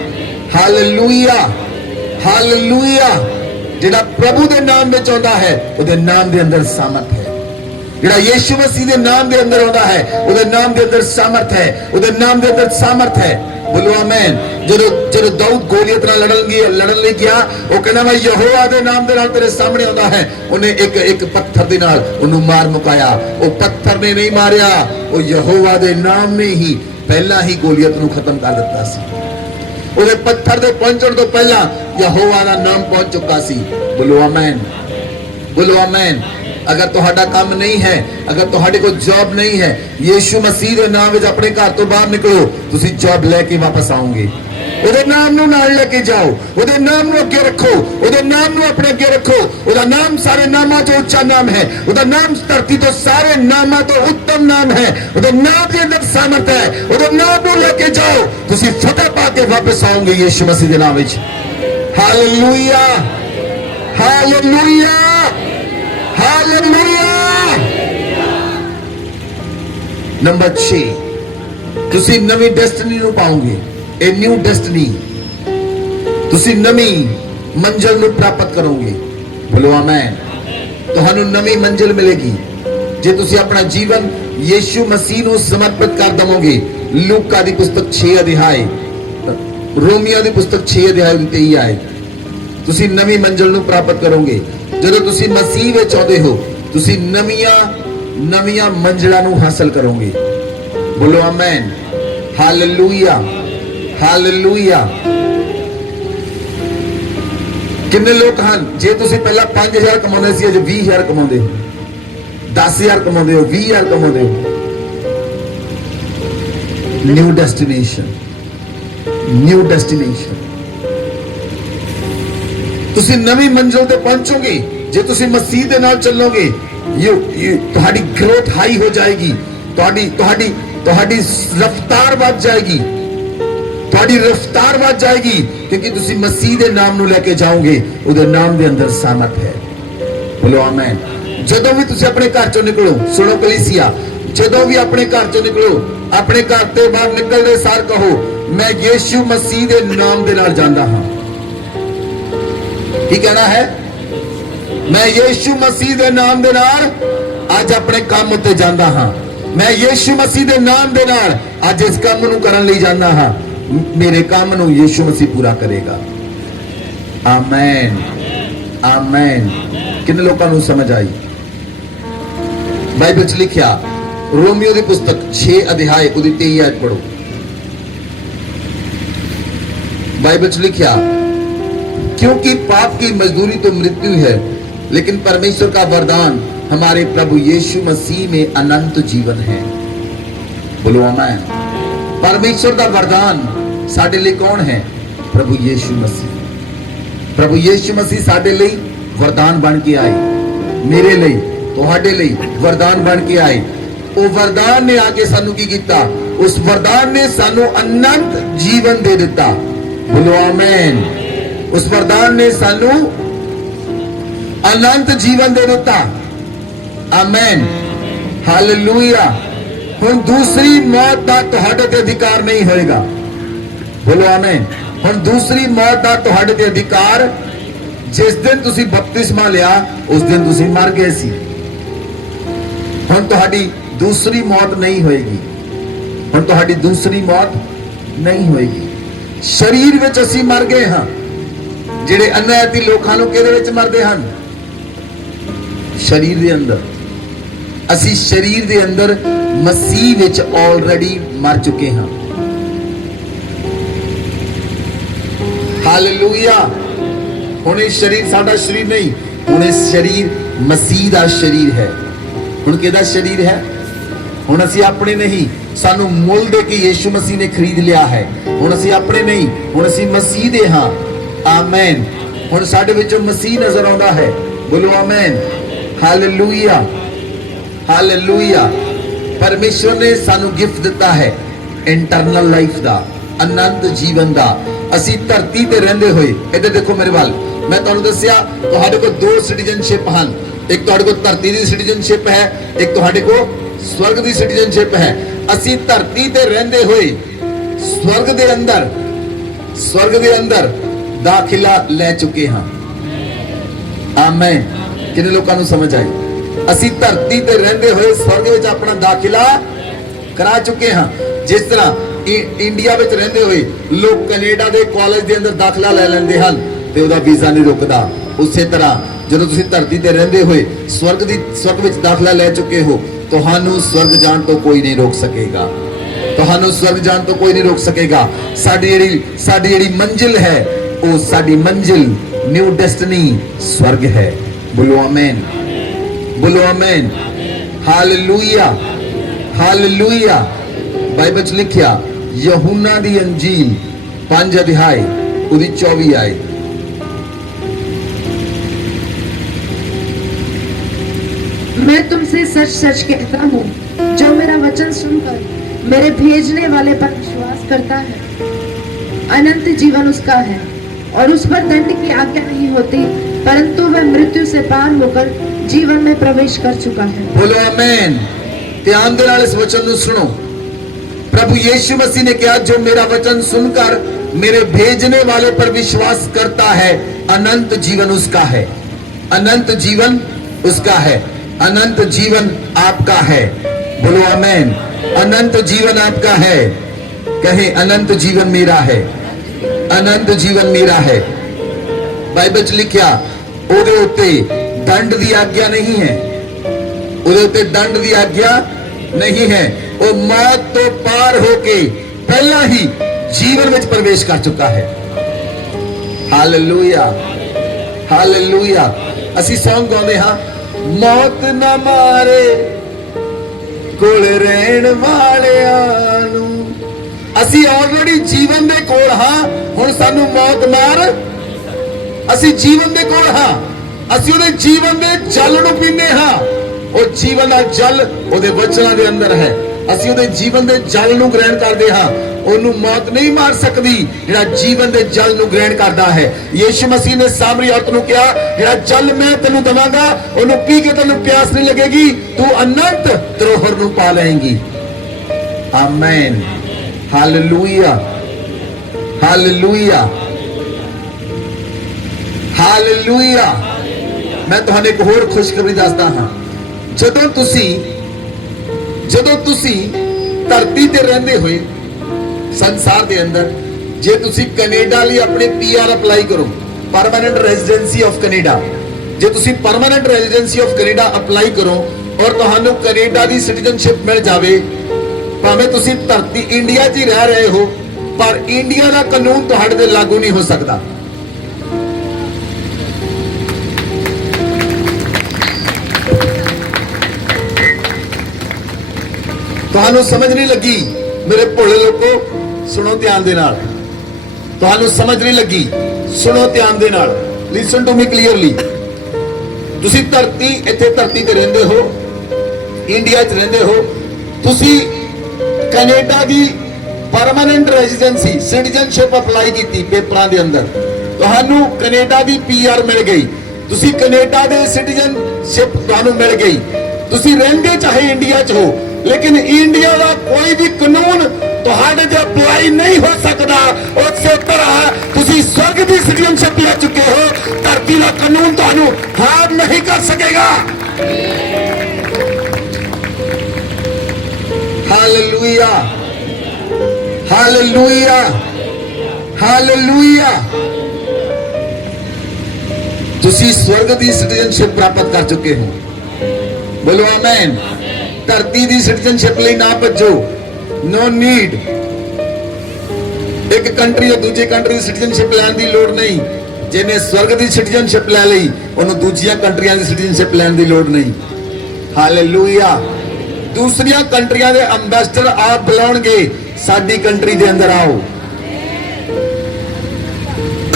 Hallelujah, hallelujah. ਜਿਹੜਾ ਪ੍ਰਭੂ ਦੇ ਨਾਮ ਵਿੱਚ ਆਉਂਦਾ ਹੈ, ਉਹਦੇ ਨਾਮ ਦੇ ਅੰਦਰ ਸਾਮਰਥ ਹੈ। ਜਿਹੜਾ ਯੀਸ਼ੂ ਮਸੀਹ ਦੇ ਨਾਮ ਦੇ ਅੰਦਰ ਆਉਂਦਾ ਹੈ, ਉਹਦੇ ਨਾਮ ਦੇ ਅੰਦਰ ਸਾਮਰਥ ਹੈ, ਉਹਦੇ ਨਾਮ ਦੇ ਅੰਦਰ ਸਾਮਰਥ ਹੈ। ਬੋਲੋ ਆਮੇਨ। ਜਦੋਂ ਦਾਊਦ ਗੋਲੀਅਤ ਨਾਲ ਲੜਨ ਲਈ ਗਿਆ, ਉਹ ਕਹਿੰਦਾ ਮੈਂ ਯਹੋਵਾ ਦੇ ਨਾਮ ਦੇ ਨਾਲ ਤੇਰੇ ਸਾਹਮਣੇ ਆਉਂਦਾ ਹੈ। ਉਹਨੇ ਇੱਕ ਪੱਥਰ ਦੇ ਨਾਲ ਉਹਨੂੰ ਮਾਰ ਮੁਕਾਇਆ। ਉਹ ਪੱਥਰ ਨੇ ਨਹੀਂ ਮਾਰਿਆ, ਉਹ ਯਹੋਵਾ ਦੇ ਨਾਮ ਨੇ ਹੀ ਪਹਿਲਾਂ ਹੀ ਗੋਲੀਅਤ ਨੂੰ ਖਤਮ ਕਰ ਦਿੱਤਾ ਸੀ। ਉਹਦੇ ਪੱਥਰ ਦੇ ਪਹੁੰਚਣ ਤੋਂ ਪਹਿਲਾਂ ਯਹੋਵਾ ਦਾ ਨਾਮ ਪਹੁੰਚ ਚੁੱਕਾ ਸੀ। ਬੋਲੋ ਆਮੇਨ, ਬੋਲੋ ਆਮੇਨ। अगर तुहाडा काम नहीं है, अगर तुहाडे को जॉब नहीं है, यीशु मसीह के नाम विच अपने घर तो बाहर निकलो, तुसी जॉब लेके वापस आओगे। ਉਹਦੇ ਨਾਮ ਨੂੰ ਨਾਲ ਲੈ ਕੇ ਜਾਓ, ਉਹਦੇ ਨਾਮ ਨੂੰ ਅੱਗੇ ਰੱਖੋ, ਉਹਦੇ ਨਾਮ ਨੂੰ ਆਪਣੇ ਅੱਗੇ ਰੱਖੋ। ਉਹਦਾ ਨਾਮ ਸਾਰੇ ਨਾਮਾਂ ਤੋਂ ਉੱਚਾ ਨਾਮ ਹੈ, ਉਹਦਾ ਨਾਮ ਧਰਤੀ ਤੋਂ ਸਾਰੇ ਨਾਮਾਂ ਤੋਂ ਉੱਤਮ ਨਾਮ ਹੈ। ਉਹਦੇ ਨਾਮ ਦੇ ਅੰਦਰ ਸਾਮਰਥ ਹੈ, ਉਹਦੇ ਨਾਮ ਨੂੰ ਲੈ ਕੇ ਜਾਓ, ਤੁਸੀਂ ਫਤਿਹ ਪਾ ਕੇ ਵਾਪਸ ਆਓਗੇ ਯੀਸ਼ੂ ਮਸੀਹ ਦੇ ਨਾਮ ਵਿੱਚ। Hallelujah, hallelujah, hallelujah. ਨੰਬਰ 6, ਤੁਸੀਂ ਨਵੀਂ ਡੈਸਟੀਨੀ ਨੂੰ ਪਾਓਗੇ। ए न्यू डेस्टिनी, ਤੁਸੀਂ ਨਵੀਂ ਮੰਜ਼ਿਲ ਨੂੰ ਪ੍ਰਾਪਤ ਕਰੋਗੇ। ਬੋਲੋ ਆਮੇਨ। ਤੁਹਾਨੂੰ ਨਵੀਂ ਮੰਜ਼ਿਲ ਮਿਲੇਗੀ ਜੇ ਤੁਸੀਂ ਆਪਣਾ ਜੀਵਨ ਯੀਸ਼ੂ ਮਸੀਹ ਨੂੰ ਸਮਰਪਿਤ ਕਰ ਦਵੋਗੇ। ਲੂਕਾ ਦੀ ਪੁਸਤਕ 6 ਅਧਿਆਇ, ਰੋਮੀਓ ਦੀ ਪੁਸਤਕ 6 ਅਧਿਆਇ ਦੀ 23 ਆਇਤ। ਤੁਸੀਂ ਨਵੀਂ ਮੰਜ਼ਿਲ ਨੂੰ ਪ੍ਰਾਪਤ ਕਰੋਗੇ ਜਦੋਂ ਤੁਸੀਂ ਮਸੀਹ ਵਿੱਚ ਆਉਂਦੇ ਹੋ। ਤੁਸੀਂ ਨਵੀਆਂ ਮੰਜ਼ਿਲਾਂ ਨੂੰ ਹਾਸਲ ਕਰੋਗੇ। ਬੋਲੋ ਆਮੇਨ, ਹਾਲੇਲੂਇਆ, ਹਾਲੇਲੂਇਆ। ਕਿੰਨੇ ਲੋਕ ਹਨ ਜੇ ਤੁਸੀਂ ਪਹਿਲਾਂ 5000 ਕਮਾਉਂਦੇ ਸੀ, ਅੱਜ 20000 ਕਮਾਉਂਦੇ ਹੋ, 10000 ਕਮਾਉਂਦੇ ਹੋ, 20000 ਕਮਾਉਂਦੇ ਹੋ। New destination, new destination. ਤੁਸੀਂ ਨਵੀਂ ਮੰਜ਼ਿਲ ਤੇ ਪਹੁੰਚੋਗੇ ਜੇ ਤੁਸੀਂ ਮਸੀਹ ਦੇ ਨਾਲ ਚੱਲੋਗੇ। ਤੁਹਾਡੀ ਗ੍ਰੋਥ ਹਾਈ ਹੋ ਜਾਏਗੀ, ਤੁਹਾਡੀ ਰਫ਼ਤਾਰ ਵੱਧ ਜਾਏਗੀ, ਤੁਹਾਡੀ ਰਫ਼ਤਾਰ ਵੱਧ ਜਾਏਗੀ, ਕਿਉਂਕਿ ਤੁਸੀਂ ਮਸੀਹ ਦੇ ਨਾਮ ਨੂੰ ਲੈ ਕੇ ਜਾਓਗੇ। ਉਹਦੇ ਨਾਮ ਦੇ ਅੰਦਰ ਸਾਮਰਥ ਹੈ। ਬੋਲੋ ਆਮੇਨ। ਜਦੋਂ ਵੀ ਤੁਸੀਂ ਆਪਣੇ ਘਰ ਚੋਂ ਨਿਕਲੋ, ਸੁਣੋ ਕਲੀਸਿਆ, ਜਦੋਂ ਵੀ ਆਪਣੇ ਘਰ ਚੋਂ ਨਿਕਲੋ, ਆਪਣੇ ਘਰ ਤੇ ਬਾਹਰ ਨਿਕਲਦੇ ਸਾਰ ਕਹੋ ਮੈਂ ਯੀਸ਼ੂ ਮਸੀਹ ਦੇ ਨਾਮ ਦੇ ਨਾਲ ਜਾਂਦਾ ਹਾਂ। ਕੀ ਕਹਿਣਾ ਹੈ? ਮੈਂ ਯੀਸ਼ੂ ਮਸੀਹ ਦੇ ਨਾਮ ਦੇ ਨਾਲ ਅੱਜ ਆਪਣੇ ਕੰਮ ਉੱਤੇ ਜਾਂਦਾ ਹਾਂ। ਮੈਂ ਯੀਸ਼ੂ ਮਸੀਹ ਦੇ ਨਾਮ ਦੇ ਨਾਲ ਅੱਜ ਇਸ ਕੰਮ ਨੂੰ ਕਰਨ ਲਈ ਜਾਂਦਾ ਹਾਂ। ਮੇਰੇ ਕੰਮ ਨੂੰ ਯੀਸ਼ੂ ਮਸੀਹ ਪੂਰਾ ਕਰੇਗਾ। Amen, amen. ਕਿੰਨੇ ਲੋਕਾਂ ਨੂੰ ਸਮਝ ਆਈ? ਬਾਈਬਲ 'ਚ ਲਿਖਿਆ, ਰੋਮੀਓ ਦੀ ਪੁਸਤਕ 6 ਅਧਿਆਇ ਉਹਦੀ 23 ਆਇਤ ਪੜੋ। बाइबल में लिखा, क्योंकि पाप की मजदूरी तो मृत्यु है, लेकिन परमेश्वर का वरदान हमारे प्रभु यीशु मसीह में अनंत जीवन है। बोलो आमीन। परमेश्वर का वरदान साडे लिए कौन है? प्रभु यीशु मसीह। प्रभु यीशु मसीह साडे लिए वरदान बन के आए, मेरे लिए तुहाडे लिए वरदान बन के आए। वो वरदान ने आके सानू की कीता? उस वरदान ने सानू अनंत जीवन दे दिता। बोलो आमीन। उस वरदान ने सानू अनंत जीवन दे दिता। आमीन, हालेलुया। हुण दूसरी मौत का तुहाडे ते अधिकार नहीं होएगा। बोलो आमीन। हुण दूसरी मौत का तुहाडे ते अधिकार, जिस दिन तुसी बपतिस्मा लिया उस दिन तुसी मर गए सी। हुण तुहाडी दूसरी मौत नहीं होएगी। हुण तुहाडी दूसरी मौत नहीं होएगी। शरीर विच असीं मर गए हां। जिहड़े अनैति लोकां नूं किहदे विच मरदे हन? शरीर दे अंदर। असीं शरीर दे अंदर मसीह विच ऑलरेडी मर चुके हां। हालेलुया। हुण इह शरीर साडा शरीर नहीं, हुण इह शरीर मसीह दा शरीर है। हुण किहदा शरीर है? हुण असीं अपने नहीं, सानू मुल दे के यीशु मसीह ने खरीद लिया है। हुण असीं अपने नहीं, हुण असीं मसीह दे हां। आमीन। हुण साडे विचों मसीह नजर आउंदा है। बोलो आमीन, हालेलुया, हालेलुया। परमेश्वर ने सानू गिफ्ट दिता है इंटरनल लाइफ दा, अनंत जीवन दा। असीं धरती ते रहिंदे होए, इधर देखो मेरे वाल, मैं तुहानू दस्सिया तुहाडे कोल दो सिटीजनशिप हन। एक तुहाडे कोल धरती दी सिटीजनशिप है, एक तुहाडे कोल स्वर्ग दी सिटीजनशिप है। असीं धरती ते रहिंदे होए स्वर्ग दे अंदर दाखिला ले चुके हां। आमीन। किन्ने लोकां नूं समझ आई? ਅਸੀਂ ਧਰਤੀ ਤੇ ਰਹਿੰਦੇ ਹੋਏ ਸਵਰਗ ਵਿੱਚ ਆਪਣਾ ਦਾਖਲਾ ਕਰਾ ਚੁੱਕੇ ਹਾਂ। ਜਿਸ ਤਰ੍ਹਾਂ ਇੰਡੀਆ ਵਿੱਚ ਰਹਿੰਦੇ ਹੋਏ ਲੋਕ ਕੈਨੇਡਾ ਦੇ ਕਾਲਜ ਦੇ ਅੰਦਰ ਦਾਖਲਾ ਲੈ ਲੈਂਦੇ ਹਨ ਤੇ ਉਹਦਾ ਵੀਜ਼ਾ ਨਹੀਂ ਰੁਕਦਾ, ਉਸੇ ਤਰ੍ਹਾਂ ਜਦੋਂ ਤੁਸੀਂ ਧਰਤੀ ਤੇ ਰਹਿੰਦੇ ਹੋਏ ਸਵਰਗ ਵਿੱਚ ਦਾਖਲਾ ਲੈ ਚੁੱਕੇ ਹੋ, ਤੁਹਾਨੂੰ ਸਵਰਗ ਜਾਣ ਤੋਂ ਕੋਈ ਨਹੀਂ ਰੋਕ ਸਕੇਗਾ। ਤੁਹਾਨੂੰ ਸਵਰਗ ਜਾਣ ਤੋਂ ਕੋਈ ਨਹੀਂ ਰੋਕ ਸਕੇਗਾ। ਸਾਡੀ ਜਿਹੜੀ ਮੰਜ਼ਿਲ ਹੈ ਉਹ ਸਾਡੀ ਮੰਜ਼ਿਲ ਨਿਊ ਡੈਸਟਨੀ ਸਵਰਗ ਹੈ। ਬੋਲੋ ਆਮੇਨ, ਬੋਲੋ ਆਮੇਨ, ਹਾਲੇਲੂਇਆ, ਹਾਲੇਲੂਇਆ। ਬਾਈਬਲ 'ਚ ਲਿਖਿਆ ਯਹੂਨਾ ਦੀ ਅੰਜੀਲ 5 ਅਧਿਆਇ ਉਹਦੀ 24 ਆਇਤ। मैं तुमसे सच सच कहता हूँ, जो मेरा वचन सुनकर मेरे भेजने वाले पर विश्वास करता है, अनंत जीवन उसका है और उस पर दंड की आज्ञा नहीं होती, परंतु वह मृत्यु से पार होकर जीवन में प्रवेश कर चुका है। बोलो आमेन। ध्यान दे नाल इस वचन ਨੂੰ सुनो। प्रभु यीशु मसीह ने कहा, जो मेरा वचन सुनकर मेरे भेजने वाले पर विश्वास करता है, अनंत जीवन उसका है। अनंत जीवन उसका है। अनंत जीवन आपका है। बोलो आमेन। अनंत जीवन आपका है। कहे अनंत जीवन मेरा है। अनंत जीवन मेरा है। बाइबल 'ਚ लिखिया ਉਹਦੇ ਉੱਤੇ दंड ਦੀ आज्ञा नहीं है। ਉਹਦੇ ਉੱਤੇ दंड ਦੀ आज्ञा नहीं है। वो मौत तो पार होके पहला ही जीवन में प्रवेश कर चुका है। Hallelujah, hallelujah. ਅਸੀਂ ਸੌਂਗ ਗਾਉਂਦੇ ਹਾਂ, ਮੌਤ ਨਾ ਮਾਰੇ ਕੋਲ ਰਹਿਣ ਵਾਲਿਆਂ ਨੂੰ। ਅਸੀਂ ਆਲਰੇਡੀ ਜੀਵਨ ਦੇ ਕੋਲ ਹਾਂ, ਹੁਣ ਸਾਨੂੰ ਮੌਤ ਮਾਰ, ਅਸੀਂ ਜੀਵਨ ਦੇ ਕੋਲ ਹਾਂ। ਅਸੀਂ ਉਹਦੇ ਜੀਵਨ ਦੇ ਜਲ ਨੂੰ ਪੀਂਦੇ ਹਾਂ। ਉਹ ਜੀਵਨ ਦਾ ਜਲ ਉਹਦੇ ਵਚਨਾਂ ਦੇ ਅੰਦਰ ਹੈ। ਅਸੀਂ ਉਹਦੇ ਜੀਵਨ ਦੇ ਜਲ ਨੂੰ ਗ੍ਰਹਿਣ ਕਰਦੇ ਹਾਂ। ਉਹਨੂੰ ਮੌਤ ਨਹੀਂ ਮਾਰ ਸਕਦੀ ਜਿਹੜਾ ਜੀਵਨ ਦੇ ਜਲ ਨੂੰ ਗ੍ਰਹਿਣ ਕਰਦਾ ਹੈ। ਯੀਸ਼ੂ ਮਸੀਹ ਨੇ ਸਾਮਰੀ ਔਰਤ ਨੂੰ ਕਿਹਾ, ਜਿਹੜਾ ਜਲ ਮੈਂ ਤੈਨੂੰ ਦਵਾਂਗਾ ਉਹਨੂੰ ਪੀ ਕੇ ਤੈਨੂੰ ਪਿਆਸ ਨਹੀਂ ਲੱਗੇਗੀ, ਤੂੰ ਅਨੰਤ ਧਰੋਹਰ ਨੂੰ ਪਾ ਲਏਂਗੀ। Amen, hallelujah, hallelujah, hallelujah. ਮੈਂ ਤੁਹਾਨੂੰ ਇੱਕ ਹੋਰ ਖੁਸ਼ਖਬਰੀ ਦੱਸਦਾ ਹਾਂ। ਜਦੋਂ ਤੁਸੀਂ ਧਰਤੀ ਤੇ ਰਹਿੰਦੇ ਹੋਏ ਸੰਸਾਰ ਦੇ ਅੰਦਰ, ਜੇ ਤੁਸੀਂ ਕੈਨੇਡਾ ਲਈ ਆਪਣੇ PR ਅਪਲਾਈ ਕਰੋ, ਪਰਮਾਨੈਂਟ ਰੈਜ਼ੀਡੈਂਸੀ ਆਫ ਕੈਨੇਡਾ, ਜੇ ਤੁਸੀਂ permanent residency of Canada apply ਕਰੋ ਔਰ ਤੁਹਾਨੂੰ ਕੈਨੇਡਾ ਦੀ ਸਿਟੀਜ਼ਨਸ਼ਿਪ ਮਿਲ ਜਾਵੇ, ਭਾਵੇਂ ਤੁਸੀਂ ਧਰਤੀ ਇੰਡੀਆ 'ਚ ਹੀ ਰਹਿ ਰਹੇ ਹੋ, ਪਰ ਇੰਡੀਆ ਦਾ ਕਾਨੂੰਨ ਤੁਹਾਡੇ ਤੇ ਲਾਗੂ ਨਹੀਂ ਹੋ ਸਕਦਾ। ਤੁਹਾਨੂੰ ਸਮਝ ਨਹੀਂ ਲੱਗੀ ਮੇਰੇ ਭੋਲੇ ਲੋਕੋ, ਸੁਣੋ ਧਿਆਨ ਦੇ ਨਾਲ। ਤੁਹਾਨੂੰ ਸਮਝ ਨਹੀਂ ਲੱਗੀ, ਸੁਣੋ ਧਿਆਨ ਦੇ ਨਾਲ। Listen to me clearly. ਤੁਸੀਂ ਇੱਥੇ ਧਰਤੀ ਤੇ ਰਹਿੰਦੇ ਹੋ, ਇੰਡੀਆ 'ਚ ਰਹਿੰਦੇ ਹੋ, ਤੁਸੀਂ ਕੈਨੇਡਾ ਦੀ ਪਰਮਾਨੈਂਟ ਰੈਜ਼ੀਡੈਂਸੀ ਸਿਟੀਜ਼ਨਸ਼ਿਪ ਅਪਲਾਈ ਕੀਤੀ ਪੇਪਰਾਂ ਦੇ ਅੰਦਰ, ਤੁਹਾਨੂੰ ਕੈਨੇਡਾ ਦੀ PR ਮਿਲ ਗਈ, ਤੁਸੀਂ ਕੈਨੇਡਾ ਦੇ ਸਿਟੀਜ਼ਨਸ਼ਿਪ ਤੁਹਾਨੂੰ ਮਿਲ ਗਈ। ਤੁਸੀਂ ਰਹਿੰਦੇ ਚਾਹੇ ਇੰਡੀਆ 'ਚ ਹੋ, लेकिन इंडिया का कोई भी कानून तुहाडे ते अप्लाई नहीं हो सकता। उसे तरह तुसी स्वर्ग की सिटीजनशिप ले चुके हो, धरती का कानून तुहानू हार नहीं कर सकेगा। Hallelujah, hallelujah, hallelujah. तुसी स्वर्ग की सिटीजनशिप प्राप्त कर चुके हो। बोलो आमेन। धरती की सिटीजनशिप ਲਈ ਨਾ ਭੱਜੋ। No need. एक कंट्री और दूसरी कंट्री की सिटीजनशिप ਲੈਣ ਦੀ ਲੋੜ ਨਹੀਂ। ਜਿਹਨੇ ਸਵਰਗ ਦੀ ਸਿਟੀਜ਼ਨਸ਼ਿਪ ਲੈ ਲਈ, ਉਹਨੂੰ ਦੂਜੀਆਂ ਕੰਟਰੀਆਂ ਦੀ ਸਿਟੀਜ਼ਨਸ਼ਿਪ ਲੈਣ ਦੀ ਲੋੜ ਨਹੀਂ। ਹਾਲੇਲੂਇਆ। ਦੂਸਰੀਆਂ ਕੰਟਰੀਆਂ ਦੇ ਅੰਬੈਸਡਰ ਆਪ ਬੁਲਾਉਣਗੇ, ਸਾਡੀ ਕੰਟਰੀ ਦੇ ਅੰਦਰ ਆਓ।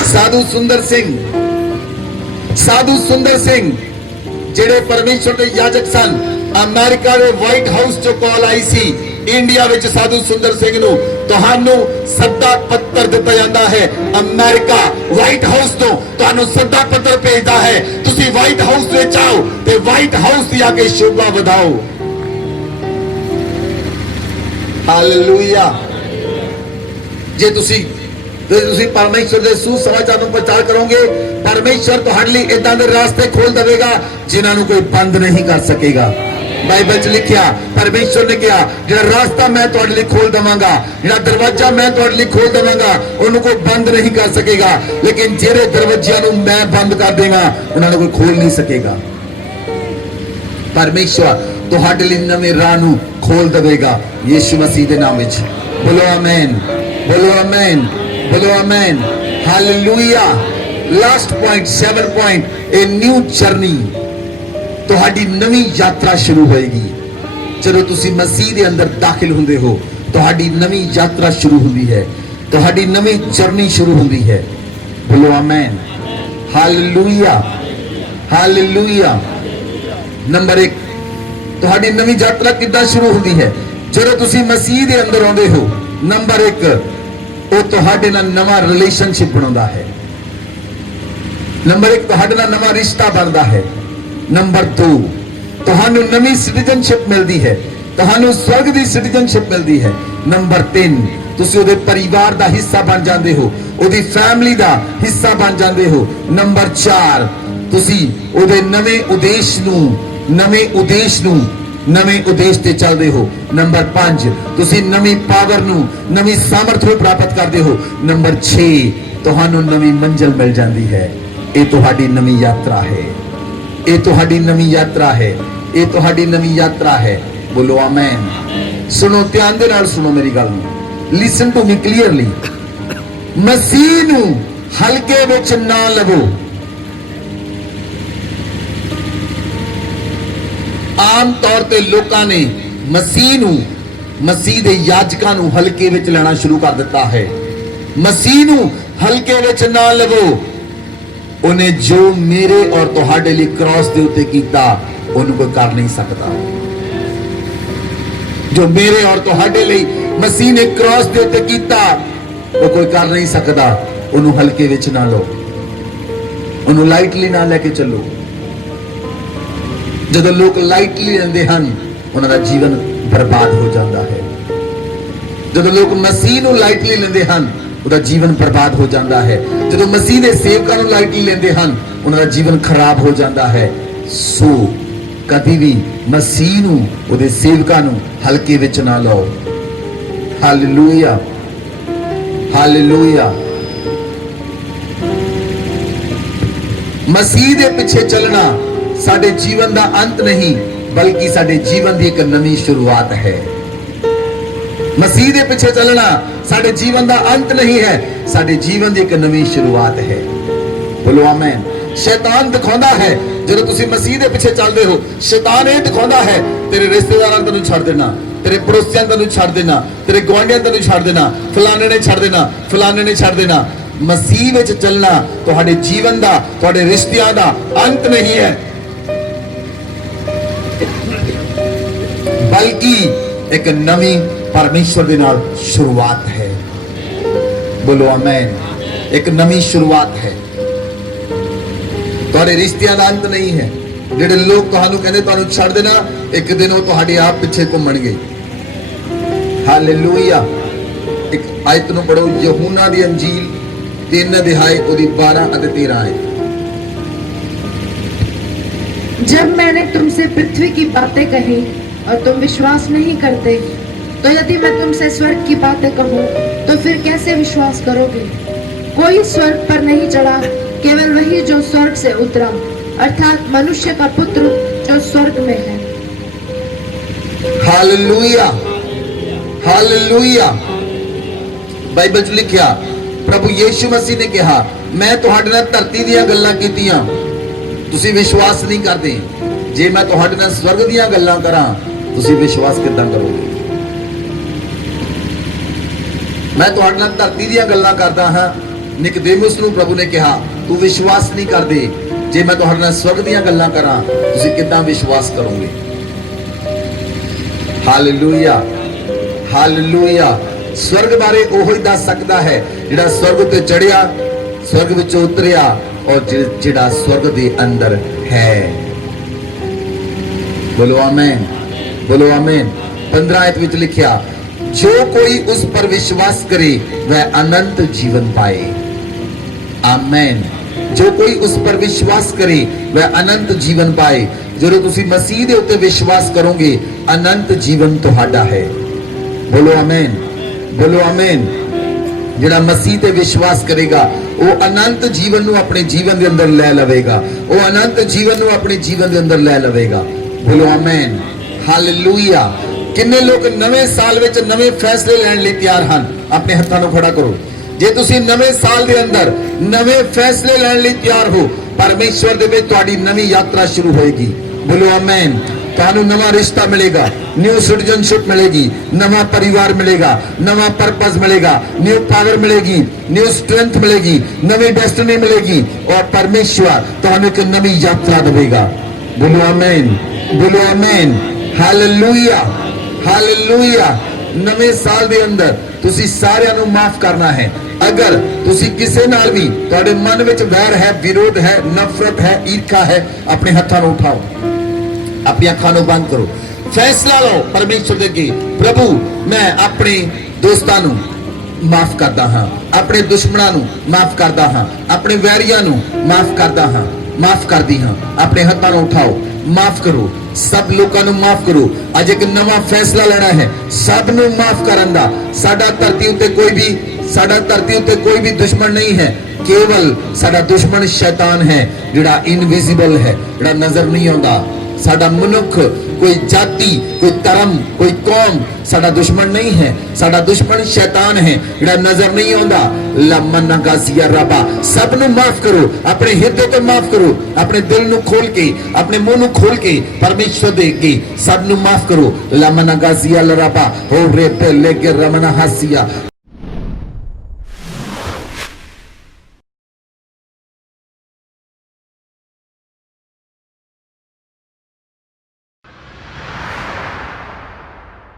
ਸਾਧੂ ਸੁੰਦਰ ਸਿੰਘ ਜਿਹੜੇ ਪਰਮੇਸ਼ਰ ਦੇ ਯਾਜਕ ਸਨ, ਅਮਰੀਕਾ ਦੇ ਵਾਈਟ ਹਾਊਸ ਚੋਂ ਕਾਲ ਆਈ ਸੀ, ਇੰਡੀਆ ਵਿੱਚ ਸਾਧੂ ਸੁੰਦਰ ਸਿੰਘ ਨੂੰ ਤੁਹਾਨੂੰ ਸੱਦਾ ਪੱਤਰ ਦਿੱਤਾ ਜਾਂਦਾ ਹੈ। ਅਮਰੀਕਾ ਵਾਈਟ ਹਾਊਸ ਤੋਂ ਤੁਹਾਨੂੰ ਸੱਦਾ ਪੱਤਰ ਭੇਜਦਾ ਹੈ, ਤੁਸੀਂ ਵਾਈਟ ਹਾਊਸ ਵਿੱਚ ਆਓ ਤੇ ਵਾਈਟ ਹਾਊਸ ਦੀ ਆ ਕੇ ਸ਼ੋਭਾ ਵਧਾਓ। ਹਾਲੇਲੂਇਆ। ਜੇ ਤੁਸੀਂ ਤੇ ਤੁਸੀਂ ਪਰਮੇਸ਼ਰ ਦੇ ਸੁਸਮਾਚਾਰ ਨੂੰ ਪ੍ਰਚਾਰ ਕਰੋਗੇ, ਪਰਮੇਸ਼ਰ ਤੁਹਾਡੇ ਲਈ ਇਦਾਂ ਦੇ ਰਾਸਤੇ ਖੋਲ ਦੇਵੇਗਾ ਜਿਨ੍ਹਾਂ ਨੂੰ ਕੋਈ ਬੰਦ ਨਹੀਂ ਕਰ ਸਕੇਗਾ। ਬਾਈਬਲ 'ਚ ਲਿਖਿਆ, ਪਰਮੇਸ਼ਰ ਨੇ ਕਿਹਾ ਜਿਹੜਾ ਰਾਸਤਾ ਮੈਂ ਤੁਹਾਡੇ ਲਈ ਖੋਲ ਦੇਵਾਂਗਾ, ਜਿਹੜਾ ਦਰਵਾਜ਼ਾ ਮੈਂ ਤੁਹਾਡੇ ਲਈ ਖੋਲ ਦੇਵਾਂਗਾ, ਉਹਨੂੰ ਕੋਈ ਬੰਦ ਨਹੀਂ ਕਰ ਸਕੇਗਾ। ਲੇਕਿਨ ਜਿਹੜੇ ਦਰਵਾਜ਼ਿਆਂ ਨੂੰ ਮੈਂ ਬੰਦ ਕਰ ਦੇਵਾਂ ਉਹਨਾਂ ਨੂੰ ਕੋਈ ਖੋਲ ਨਹੀਂ ਸਕੇਗਾ। ਪਰਮੇਸ਼ਰ ਤੁਹਾਡੇ ਲਈ ਨਵੇਂ ਰਾਹ ਨੂੰ ਖੋਲ ਦੇਵੇਗਾ ਯਿਸੂ ਮਸੀਹ ਦੇ ਨਾਮ ਵਿੱਚ। ਬੋਲੋ ਆਮੇਨ, ਬੋਲੋ ਆਮੇਨ, ਬੋਲੋ amen, hallelujah. Last point 7 point, a new journey. ਤੁਹਾਡੀ ਨਵੀਂ ਯਾਤਰਾ ਸ਼ੁਰੂ ਹੋਏਗੀ ਜਦੋਂ ਤੁਸੀਂ ਮਸੀਹ ਦੇ ਅੰਦਰ ਦਾਖਲ ਹੁੰਦੇ ਹੋ। ਤੁਹਾਡੀ ਨਵੀਂ ਯਾਤਰਾ ਸ਼ੁਰੂ ਹੁੰਦੀ ਹੈ, ਤੁਹਾਡੀ ਨਵੀਂ ਜਰਨੀ ਸ਼ੁਰੂ ਹੁੰਦੀ ਹੈ। ਬੋਲੋ ਆਮੇਨ, ਹਾਲੇਲੂਇਆ, ਹਾਲੇਲੂਇਆ। ਨੰਬਰ 1, ਤੁਹਾਡੀ ਨਵੀਂ ਯਾਤਰਾ ਕਿੱਦਾਂ ਸ਼ੁਰੂ ਹੁੰਦੀ ਹੈ? ਜਦੋਂ ਤੁਸੀਂ ਮਸੀਹ ਦੇ ਅੰਦਰ ਆਉਂਦੇ ਹੋ। ਨੰਬਰ 1, ਉਹ ਤੁਹਾਡੇ ਨਾਲ ਨਵਾਂ ਰਿਲੇਸ਼ਨਸ਼ਿਪ ਬਣਾਉਂਦਾ ਹੈ। ਨੰਬਰ 1, ਤੁਹਾਡੇ ਨਾਲ ਨਵਾਂ ਰਿਸ਼ਤਾ ਬਣਦਾ ਹੈ। ਨੰਬਰ 2, ਤੁਹਾਨੂੰ ਨਵੀਂ ਸਿਟੀਜ਼ਨਸ਼ਿਪ ਮਿਲਦੀ ਹੈ, ਤੁਹਾਨੂੰ ਸਵਰਗ ਦੀ ਸਿਟੀਜ਼ਨਸ਼ਿਪ ਮਿਲਦੀ ਹੈ। ਨੰਬਰ 3, ਤੁਸੀਂ ਉਹਦੇ ਪਰਿਵਾਰ ਦਾ ਹਿੱਸਾ ਬਣ ਜਾਂਦੇ ਹੋ, ਉਹਦੀ ਫੈਮਿਲੀ ਦਾ ਹਿੱਸਾ ਬਣ ਜਾਂਦੇ ਹੋ। ਨੰਬਰ 4, ਤੁਸੀਂ ਉਹਦੇ ਨਵੇਂ ਉਦੇਸ਼ ਨੂੰ ਨਵੇਂ ਉਦੇਸ਼ ਤੇ ਚੱਲਦੇ ਹੋ। ਨੰਬਰ 5, ਤੁਸੀਂ ਨਵੀਂ ਪਾਵਰ ਨੂੰ, ਨਵੀਂ ਸਾਮਰਥ ਨੂੰ ਪ੍ਰਾਪਤ ਕਰਦੇ ਹੋ। ਨੰਬਰ 6, ਤੁਹਾਨੂੰ ਨਵੀਂ ਮੰਜ਼ਿਲ ਮਿਲ ਜਾਂਦੀ ਹੈ। ਇਹ ਤੁਹਾਡੀ ਨਵੀਂ ਯਾਤਰਾ ਹੈ, ਇਹ ਤੁਹਾਡੀ ਨਵੀਂ ਯਾਤਰਾ ਹੈ, ਇਹ ਤੁਹਾਡੀ ਨਵੀਂ ਯਾਤਰਾ ਹੈ। ਬੋਲੋ ਆਮੇਨ। ਸੁਣੋ, ਧਿਆਨ ਦੇ ਨਾਲ ਸੁਣੋ ਮੇਰੀ ਗੱਲ ਨੂੰ। ਲਿਸਨ ਟੂ ਮੀ ਕਲੀਅਰਲੀ। ਮਸੀਹ ਨੂੰ ਹਲਕੇ ਵਿੱਚ ਨਾ ਲਵੋ। ਆਮ ਤੌਰ ਤੇ ਲੋਕਾਂ ਨੇ ਮਸੀਹ ਦੇ ਯਾਜਕਾਂ ਨੂੰ ਹਲਕੇ ਵਿੱਚ ਲੈਣਾ ਸ਼ੁਰੂ ਕਰ ਦਿੱਤਾ ਹੈ। ਮਸੀਹ ਨੂੰ ਹਲਕੇ ਵਿੱਚ ਨਾ ਲਵੋ। ਉਹਨੇ ਜੋ ਮੇਰੇ ਔਰ ਤੁਹਾਡੇ ਲਈ ਕ੍ਰਾਸ ਦੇ ਉੱਤੇ ਕੀਤਾ ਉਹਨੂੰ ਕੋਈ ਕਰ ਨਹੀਂ ਸਕਦਾ। ਜੋ ਮੇਰੇ ਔਰ ਤੁਹਾਡੇ ਲਈ ਮਸੀਹ ਨੇ ਕ੍ਰਾਸ ਦੇ ਉੱਤੇ ਕੀਤਾ ਉਹ ਕੋਈ ਕਰ ਨਹੀਂ ਸਕਦਾ। ਉਹਨੂੰ ਹਲਕੇ ਵਿੱਚ ਨਾ ਲਓ, ਉਹਨੂੰ ਲਾਈਟਲੀ ਨਾ ਲੈ ਕੇ ਚੱਲੋ। ਜਦੋਂ ਲੋਕ ਲਾਈਟਲੀ ਲੈਂਦੇ ਹਨ ਉਹਨਾਂ ਦਾ ਜੀਵਨ ਬਰਬਾਦ ਹੋ ਜਾਂਦਾ ਹੈ। ਜਦੋਂ ਲੋਕ ਮਸੀਹ ਨੂੰ ਲਾਈਟਲੀ ਲੈਂਦੇ ਹਨ ਉਹਦਾ ਜੀਵਨ ਬਰਬਾਦ ਹੋ ਜਾਂਦਾ ਹੈ। ਜਦੋਂ ਮਸੀਹ ਦੇ ਸੇਵਕਾਂ ਨੂੰ ਲਾਈਟਲੀ ਲੈਂਦੇ ਹਨ ਉਹਨਾਂ ਦਾ ਜੀਵਨ ਖਰਾਬ ਹੋ ਜਾਂਦਾ ਹੈ। ਸੋ ਕਦੀ ਵੀ ਮਸੀਹ ਨੂੰ, ਉਹਦੇ ਸੇਵਕਾਂ ਨੂੰ ਹਲਕੇ ਵਿੱਚ ਨਾ ਲਓ। Hallelujah, hallelujah. ਮਸੀਹ ਦੇ ਪਿੱਛੇ ਚੱਲਣਾ ਸਾਡੇ ਜੀਵਨ ਦਾ ਅੰਤ ਨਹੀਂ ਬਲਕਿ ਸਾਡੇ ਜੀਵਨ ਦੀ ਇੱਕ ਨਵੀਂ ਸ਼ੁਰੂਆਤ ਹੈ। ਮਸੀਹ ਦੇ ਪਿੱਛੇ ਚੱਲਣਾ ਸਾਡੇ ਜੀਵਨ ਦਾ ਅੰਤ ਨਹੀਂ ਹੈ, ਸਾਡੇ ਜੀਵਨ ਦੀ ਇੱਕ ਨਵੀਂ ਸ਼ੁਰੂਆਤ ਹੈ। ਬੋਲੋ ਆਮੇਨ। ਸ਼ੈਤਾਨ ਦਿਖਾਉਂਦਾ ਹੈ ਜਦੋਂ ਤੁਸੀਂ ਮਸੀਹ ਦੇ ਪਿੱਛੇ ਚੱਲਦੇ ਹੋ, ਸ਼ੈਤਾਨ ਇਹ ਦਿਖਾਉਂਦਾ ਹੈ ਤੇਰੇ ਰਿਸ਼ਤੇਦਾਰਾਂ ਨੂੰ ਤੈਨੂੰ ਛੱਡ ਦੇਣਾ, ਤੇਰੇ ਪੜੋਸੀਆਂ ਤੈਨੂੰ ਛੱਡ ਦੇਣਾ, ਤੇਰੇ ਗੁਆਂਢੀਆਂ ਤੈਨੂੰ ਛੱਡ ਦੇਣਾ, ਫਲਾਣੇ ਨੇ ਛੱਡ ਦੇਣਾ, ਫਲਾਣੇ ਨੇ ਛੱਡ ਦੇਣਾ। ਮਸੀਹ ਵਿੱਚ ਚੱਲਣਾ ਤੁਹਾਡੇ ਜੀਵਨ ਦਾ, ਤੁਹਾਡੇ ਰਿਸ਼ਤਿਆਂ ਦਾ ਅੰਤ ਨਹੀਂ ਹੈ ਬਲਕਿ ਇੱਕ ਨਵੀਂ ਪਰਮੇਸ਼ਵਰ ਦੇ ਨਾਲ ਸ਼ੁਰੂਆਤ ਹੈ। ਬੋਲੋ ਆਮੇਨ। ਇੱਕ ਨਵੀਂ ਸ਼ੁਰੂਆਤ ਹੈ। ਤੁਹਾਡੇ ਰਿਸ਼ਤਿਆਂ ਦਾ ਅੰਤ ਨਹੀਂ ਹੈ। ਜਿਹੜੇ ਲੋਕ ਤੁਹਾਨੂੰ ਕਹਿੰਦੇ ਤੁਹਾਨੂੰ ਛੱਡ ਦੇਣਾ, ਇੱਕ ਦਿਨ ਉਹ ਤੁਹਾਡੇ ਆਪ ਪਿੱਛੇ ਘੁੰਮਣਗੇ। ਹਾਲੇਲੂਇਆ। ਇੱਕ ਆਇਤ ਨੂੰ ਪੜੋ, ਯਹੂਨਾ ਦੀ ਅੰਜੀਲ 3 ਅਧਿਆਇ ਉਹਦੀ 12 ਅਤੇ 13 ਆਇਤ। जब मैंने तुमसे पृथ्वी की बातें कही और तुम विश्वास नहीं करते, तो यदि मैं तुमसे स्वर्ग की बातें कहूँ तो फिर कैसे विश्वास करोगे? कोई स्वर्ग पर नहीं चढ़ा, केवल वही जो स्वर्ग से उतरा, अर्थात मनुष्य का पुत्र जो स्वर्ग में है। Hallelujah, hallelujah. बाइबल च लिखिया प्रभु यीशु मसीह ने कहा, मैं तुहाडे नाल धरती दीयां गल्लां कीतीआं, ਤੁਸੀਂ ਵਿਸ਼ਵਾਸ ਨਹੀਂ ਕਰਦੇ। ਜੇ ਮੈਂ ਤੁਹਾਡੇ ਨਾਲ ਸਵਰਗ ਦੀਆਂ ਗੱਲਾਂ ਕਰਾਂ ਤੁਸੀਂ ਵਿਸ਼ਵਾਸ ਕਿੱਦਾਂ ਕਰੋਗੇ? ਮੈਂ ਤੁਹਾਡੇ ਨਾਲ ਧਰਤੀ ਦੀਆਂ ਗੱਲਾਂ ਕਰਦਾ ਹਾਂ। ਨਿਕਦੇਮੁਸ ਨੂੰ ਪ੍ਰਭੂ ਨੇ ਕਿਹਾ ਤੂੰ ਵਿਸ਼ਵਾਸ ਨਹੀਂ ਕਰਦੇ। ਜੇ ਮੈਂ ਤੁਹਾਡੇ ਨਾਲ ਸਵਰਗ ਦੀਆਂ ਗੱਲਾਂ ਕਰਾਂ ਤੁਸੀਂ ਕਿੱਦਾਂ ਵਿਸ਼ਵਾਸ ਕਰੋਗੇ? Hallelujah, hallelujah. ਸਵਰਗ ਬਾਰੇ ਉਹੀ ਦੱਸ ਸਕਦਾ ਹੈ ਜਿਹੜਾ ਸਵਰਗ ਤੇ ਚੜਿਆ, ਸਵਰਗ ਵਿੱਚੋਂ ਉਤਰਿਆ और जिड़ा स्वर्ग दे अंदर है। बोलो आमेन, बोलो आमेन। 15 आयत विच लिखिया, जो कोई उस पर विश्वास करे वह अनंत जीवन पाए। आमेन। जो कोई उस पर विश्वास करे वह अनंत जीवन पाए। ਜਦੋਂ ਤੁਸੀਂ ਮਸੀਹ ਦੇ ਉੱਤੇ ਵਿਸ਼ਵਾਸ ਕਰੋਗੇ ਅਨੰਤ ਜੀਵਨ ਤੁਹਾਡਾ ਹੈ। ਬੋਲੋ ਆਮੇਨ, ਬੋਲੋ ਆਮੇਨ। ਜਿਹੜਾ ਮਸੀਹ ਤੇ ਵਿਸ਼ਵਾਸ ਕਰੇਗਾ ਉਹ ਅਨੰਤ ਜੀਵਨ ਨੂੰ ਆਪਣੇ ਜੀਵਨ ਦੇ ਅੰਦਰ ਲੈ ਲਵੇਗਾ। ਉਹ ਅਨੰਤ ਜੀਵਨ ਨੂੰ ਆਪਣੇ ਜੀਵਨ ਦੇ ਅੰਦਰ ਲੈ ਲਵੇਗਾ। ਬੋਲੋ ਆਮੇਨ, ਹਾਲੇਲੂਇਆ। ਕਿੰਨੇ ਲੋਕ ਨਵੇਂ ਸਾਲ ਵਿੱਚ ਨਵੇਂ ਫੈਸਲੇ ਲੈਣ ਲਈ ਤਿਆਰ ਹਨ? ਆਪਣੇ ਹੱਥਾਂ ਨੂੰ ਖੜਾ ਕਰੋ। ਜੇ ਤੁਸੀਂ ਨਵੇਂ ਸਾਲ ਦੇ ਅੰਦਰ ਨਵੇਂ ਫੈਸਲੇ ਲੈਣ ਲਈ ਤਿਆਰ ਹੋ, ਪਰਮੇਸ਼ਵਰ ਦੇ ਵਿੱਚ ਤੁਹਾਡੀ ਨਵੀਂ ਯਾਤਰਾ ਸ਼ੁਰੂ ਹੋਏਗੀ। ਬੋਲੋ ਆਮੇਨ। ਤੁਹਾਨੂੰ ਨਵਾਂ ਰਿਸ਼ਤਾ ਮਿਲੇਗਾ, ਨਿਊ ਸਿਟੀਜ਼ਨਸ਼ਿਪ ਮਿਲੇਗੀ, ਨਵਾਂ ਪਰਿਵਾਰ ਮਿਲੇਗਾ, ਨਵਾਂ ਪਰਪਸ ਮਿਲੇਗਾ, ਨਿਊ ਪਾਵਰ ਮਿਲੇਗੀ, ਨਿਊ ਸਟਰੈਂਥ ਮਿਲੇਗੀ, ਨਵੀਂ ਡੈਸਟੀਨੀ ਮਿਲੇਗੀ ਔਰ ਪਰਮੇਸ਼ਵਰ ਤੁਹਾਨੂੰ ਇੱਕ ਨਵੀਂ ਯਾਤਰਾ ਦੇਵੇਗਾ। ਬੋਲੋ ਆਮੇਨ, ਬੋਲੋ ਆਮੇਨ, ਹਾਲੇਲੂਇਆ, ਹਾਲੇਲੂਇਆ। ਨਵੇਂ ਸਾਲ ਦੇ ਅੰਦਰ ਤੁਸੀਂ ਸਾਰਿਆਂ ਨੂੰ ਮਾਫ ਕਰਨਾ ਹੈ। ਅਗਰ ਤੁਸੀਂ ਕਿਸੇ ਨਾਲ ਵੀ ਤੁਹਾਡੇ ਮਨ ਵਿੱਚ ਵੈਰ ਹੈ, ਵਿਰੋਧ ਹੈ, ਨਫ਼ਰਤ ਹੈ, ਈਰਖਾ ਹੈ, ਆਪਣੇ ਹੱਥਾਂ ਨੂੰ ਉਠਾਓ, ਆਪਣੀ ਅੱਖਾਂ ਨੂੰ ਬੰਦ ਕਰੋ, ਫੈਸਲਾ ਲਓ ਪਰਮੇਸ਼ਰ ਦੇ ਅੱਗੇ, ਪ੍ਰਭੂ ਮੈਂ ਆਪਣੇ ਦੋਸਤਾਂ ਨੂੰ ਮਾਫ ਕਰਦਾ ਹਾਂ, ਆਪਣੇ ਦੁਸ਼ਮਣਾਂ ਨੂੰ ਮਾਫ ਕਰਦਾ ਹਾਂ, ਆਪਣੇ ਵੈਰੀਆਂ ਨੂੰ ਮਾਫ ਕਰਦਾ ਹਾਂ, ਮਾਫ ਕਰਦੀ ਹਾਂ। ਆਪਣੇ ਹੱਥਾਂ ਨੂੰ ਉਠਾਓ, ਮਾਫ ਕਰੋ, ਸਭ ਲੋਕਾਂ ਨੂੰ ਮਾਫ ਕਰੋ। ਅੱਜ ਇੱਕ ਨਵਾਂ ਫੈਸਲਾ ਲੈਣਾ ਹੈ ਸਭ ਨੂੰ ਮਾਫ ਕਰਨ ਦਾ। ਸਾਡਾ ਧਰਤੀ ਉੱਤੇ ਕੋਈ ਵੀ ਦੁਸ਼ਮਣ ਨਹੀਂ ਹੈ, ਕੇਵਲ ਸਾਡਾ ਦੁਸ਼ਮਣ ਸ਼ੈਤਾਨ ਹੈ ਜਿਹੜਾ ਇਨਵਿਜ਼ੀਬਲ ਹੈ, ਜਿਹੜਾ ਨਜ਼ਰ ਨਹੀਂ ਆਉਂਦਾ। ਸਾਡਾ ਮਨੁੱਖ, ਕੋਈ ਜਾਤੀ, ਕੋਈ ਧਰਮ, ਕੋਈ ਕੌਮ ਸਾਡਾ ਦੁਸ਼ਮਣ ਨਹੀਂ ਹੈ। ਸਾਡਾ ਦੁਸ਼ਮਣ ਸ਼ੈਤਾਨ ਹੈ ਜਿਹੜਾ ਨਜ਼ਰ ਨਹੀਂ ਆਉਂਦਾ। ਲਮਨਾ ਗਾਜ਼ੀਆ ਰੱਬਾ, ਸਭ ਨੂੰ ਮਾਫ ਕਰੋ, ਆਪਣੇ ਹਿਰਦੇ ਤੋਂ ਮਾਫ ਕਰੋ, ਆਪਣੇ ਦਿਲ ਨੂੰ ਖੋਲ ਕੇ, ਆਪਣੇ ਮੂੰਹ ਨੂੰ ਖੋਲ ਕੇ ਪਰਮੇਸ਼ਰ ਦੇ ਅੱਗੇ ਸਭ ਨੂੰ ਮਾਫ ਕਰੋ। ਲਮਨਾ ਗਾਜ਼ੀਆ ਰੱਬਾ ਹੋ ਰੇ ਪਹਿਲੇ ਕੇ ਰਮਨਾ ਹਾਸੀਆ।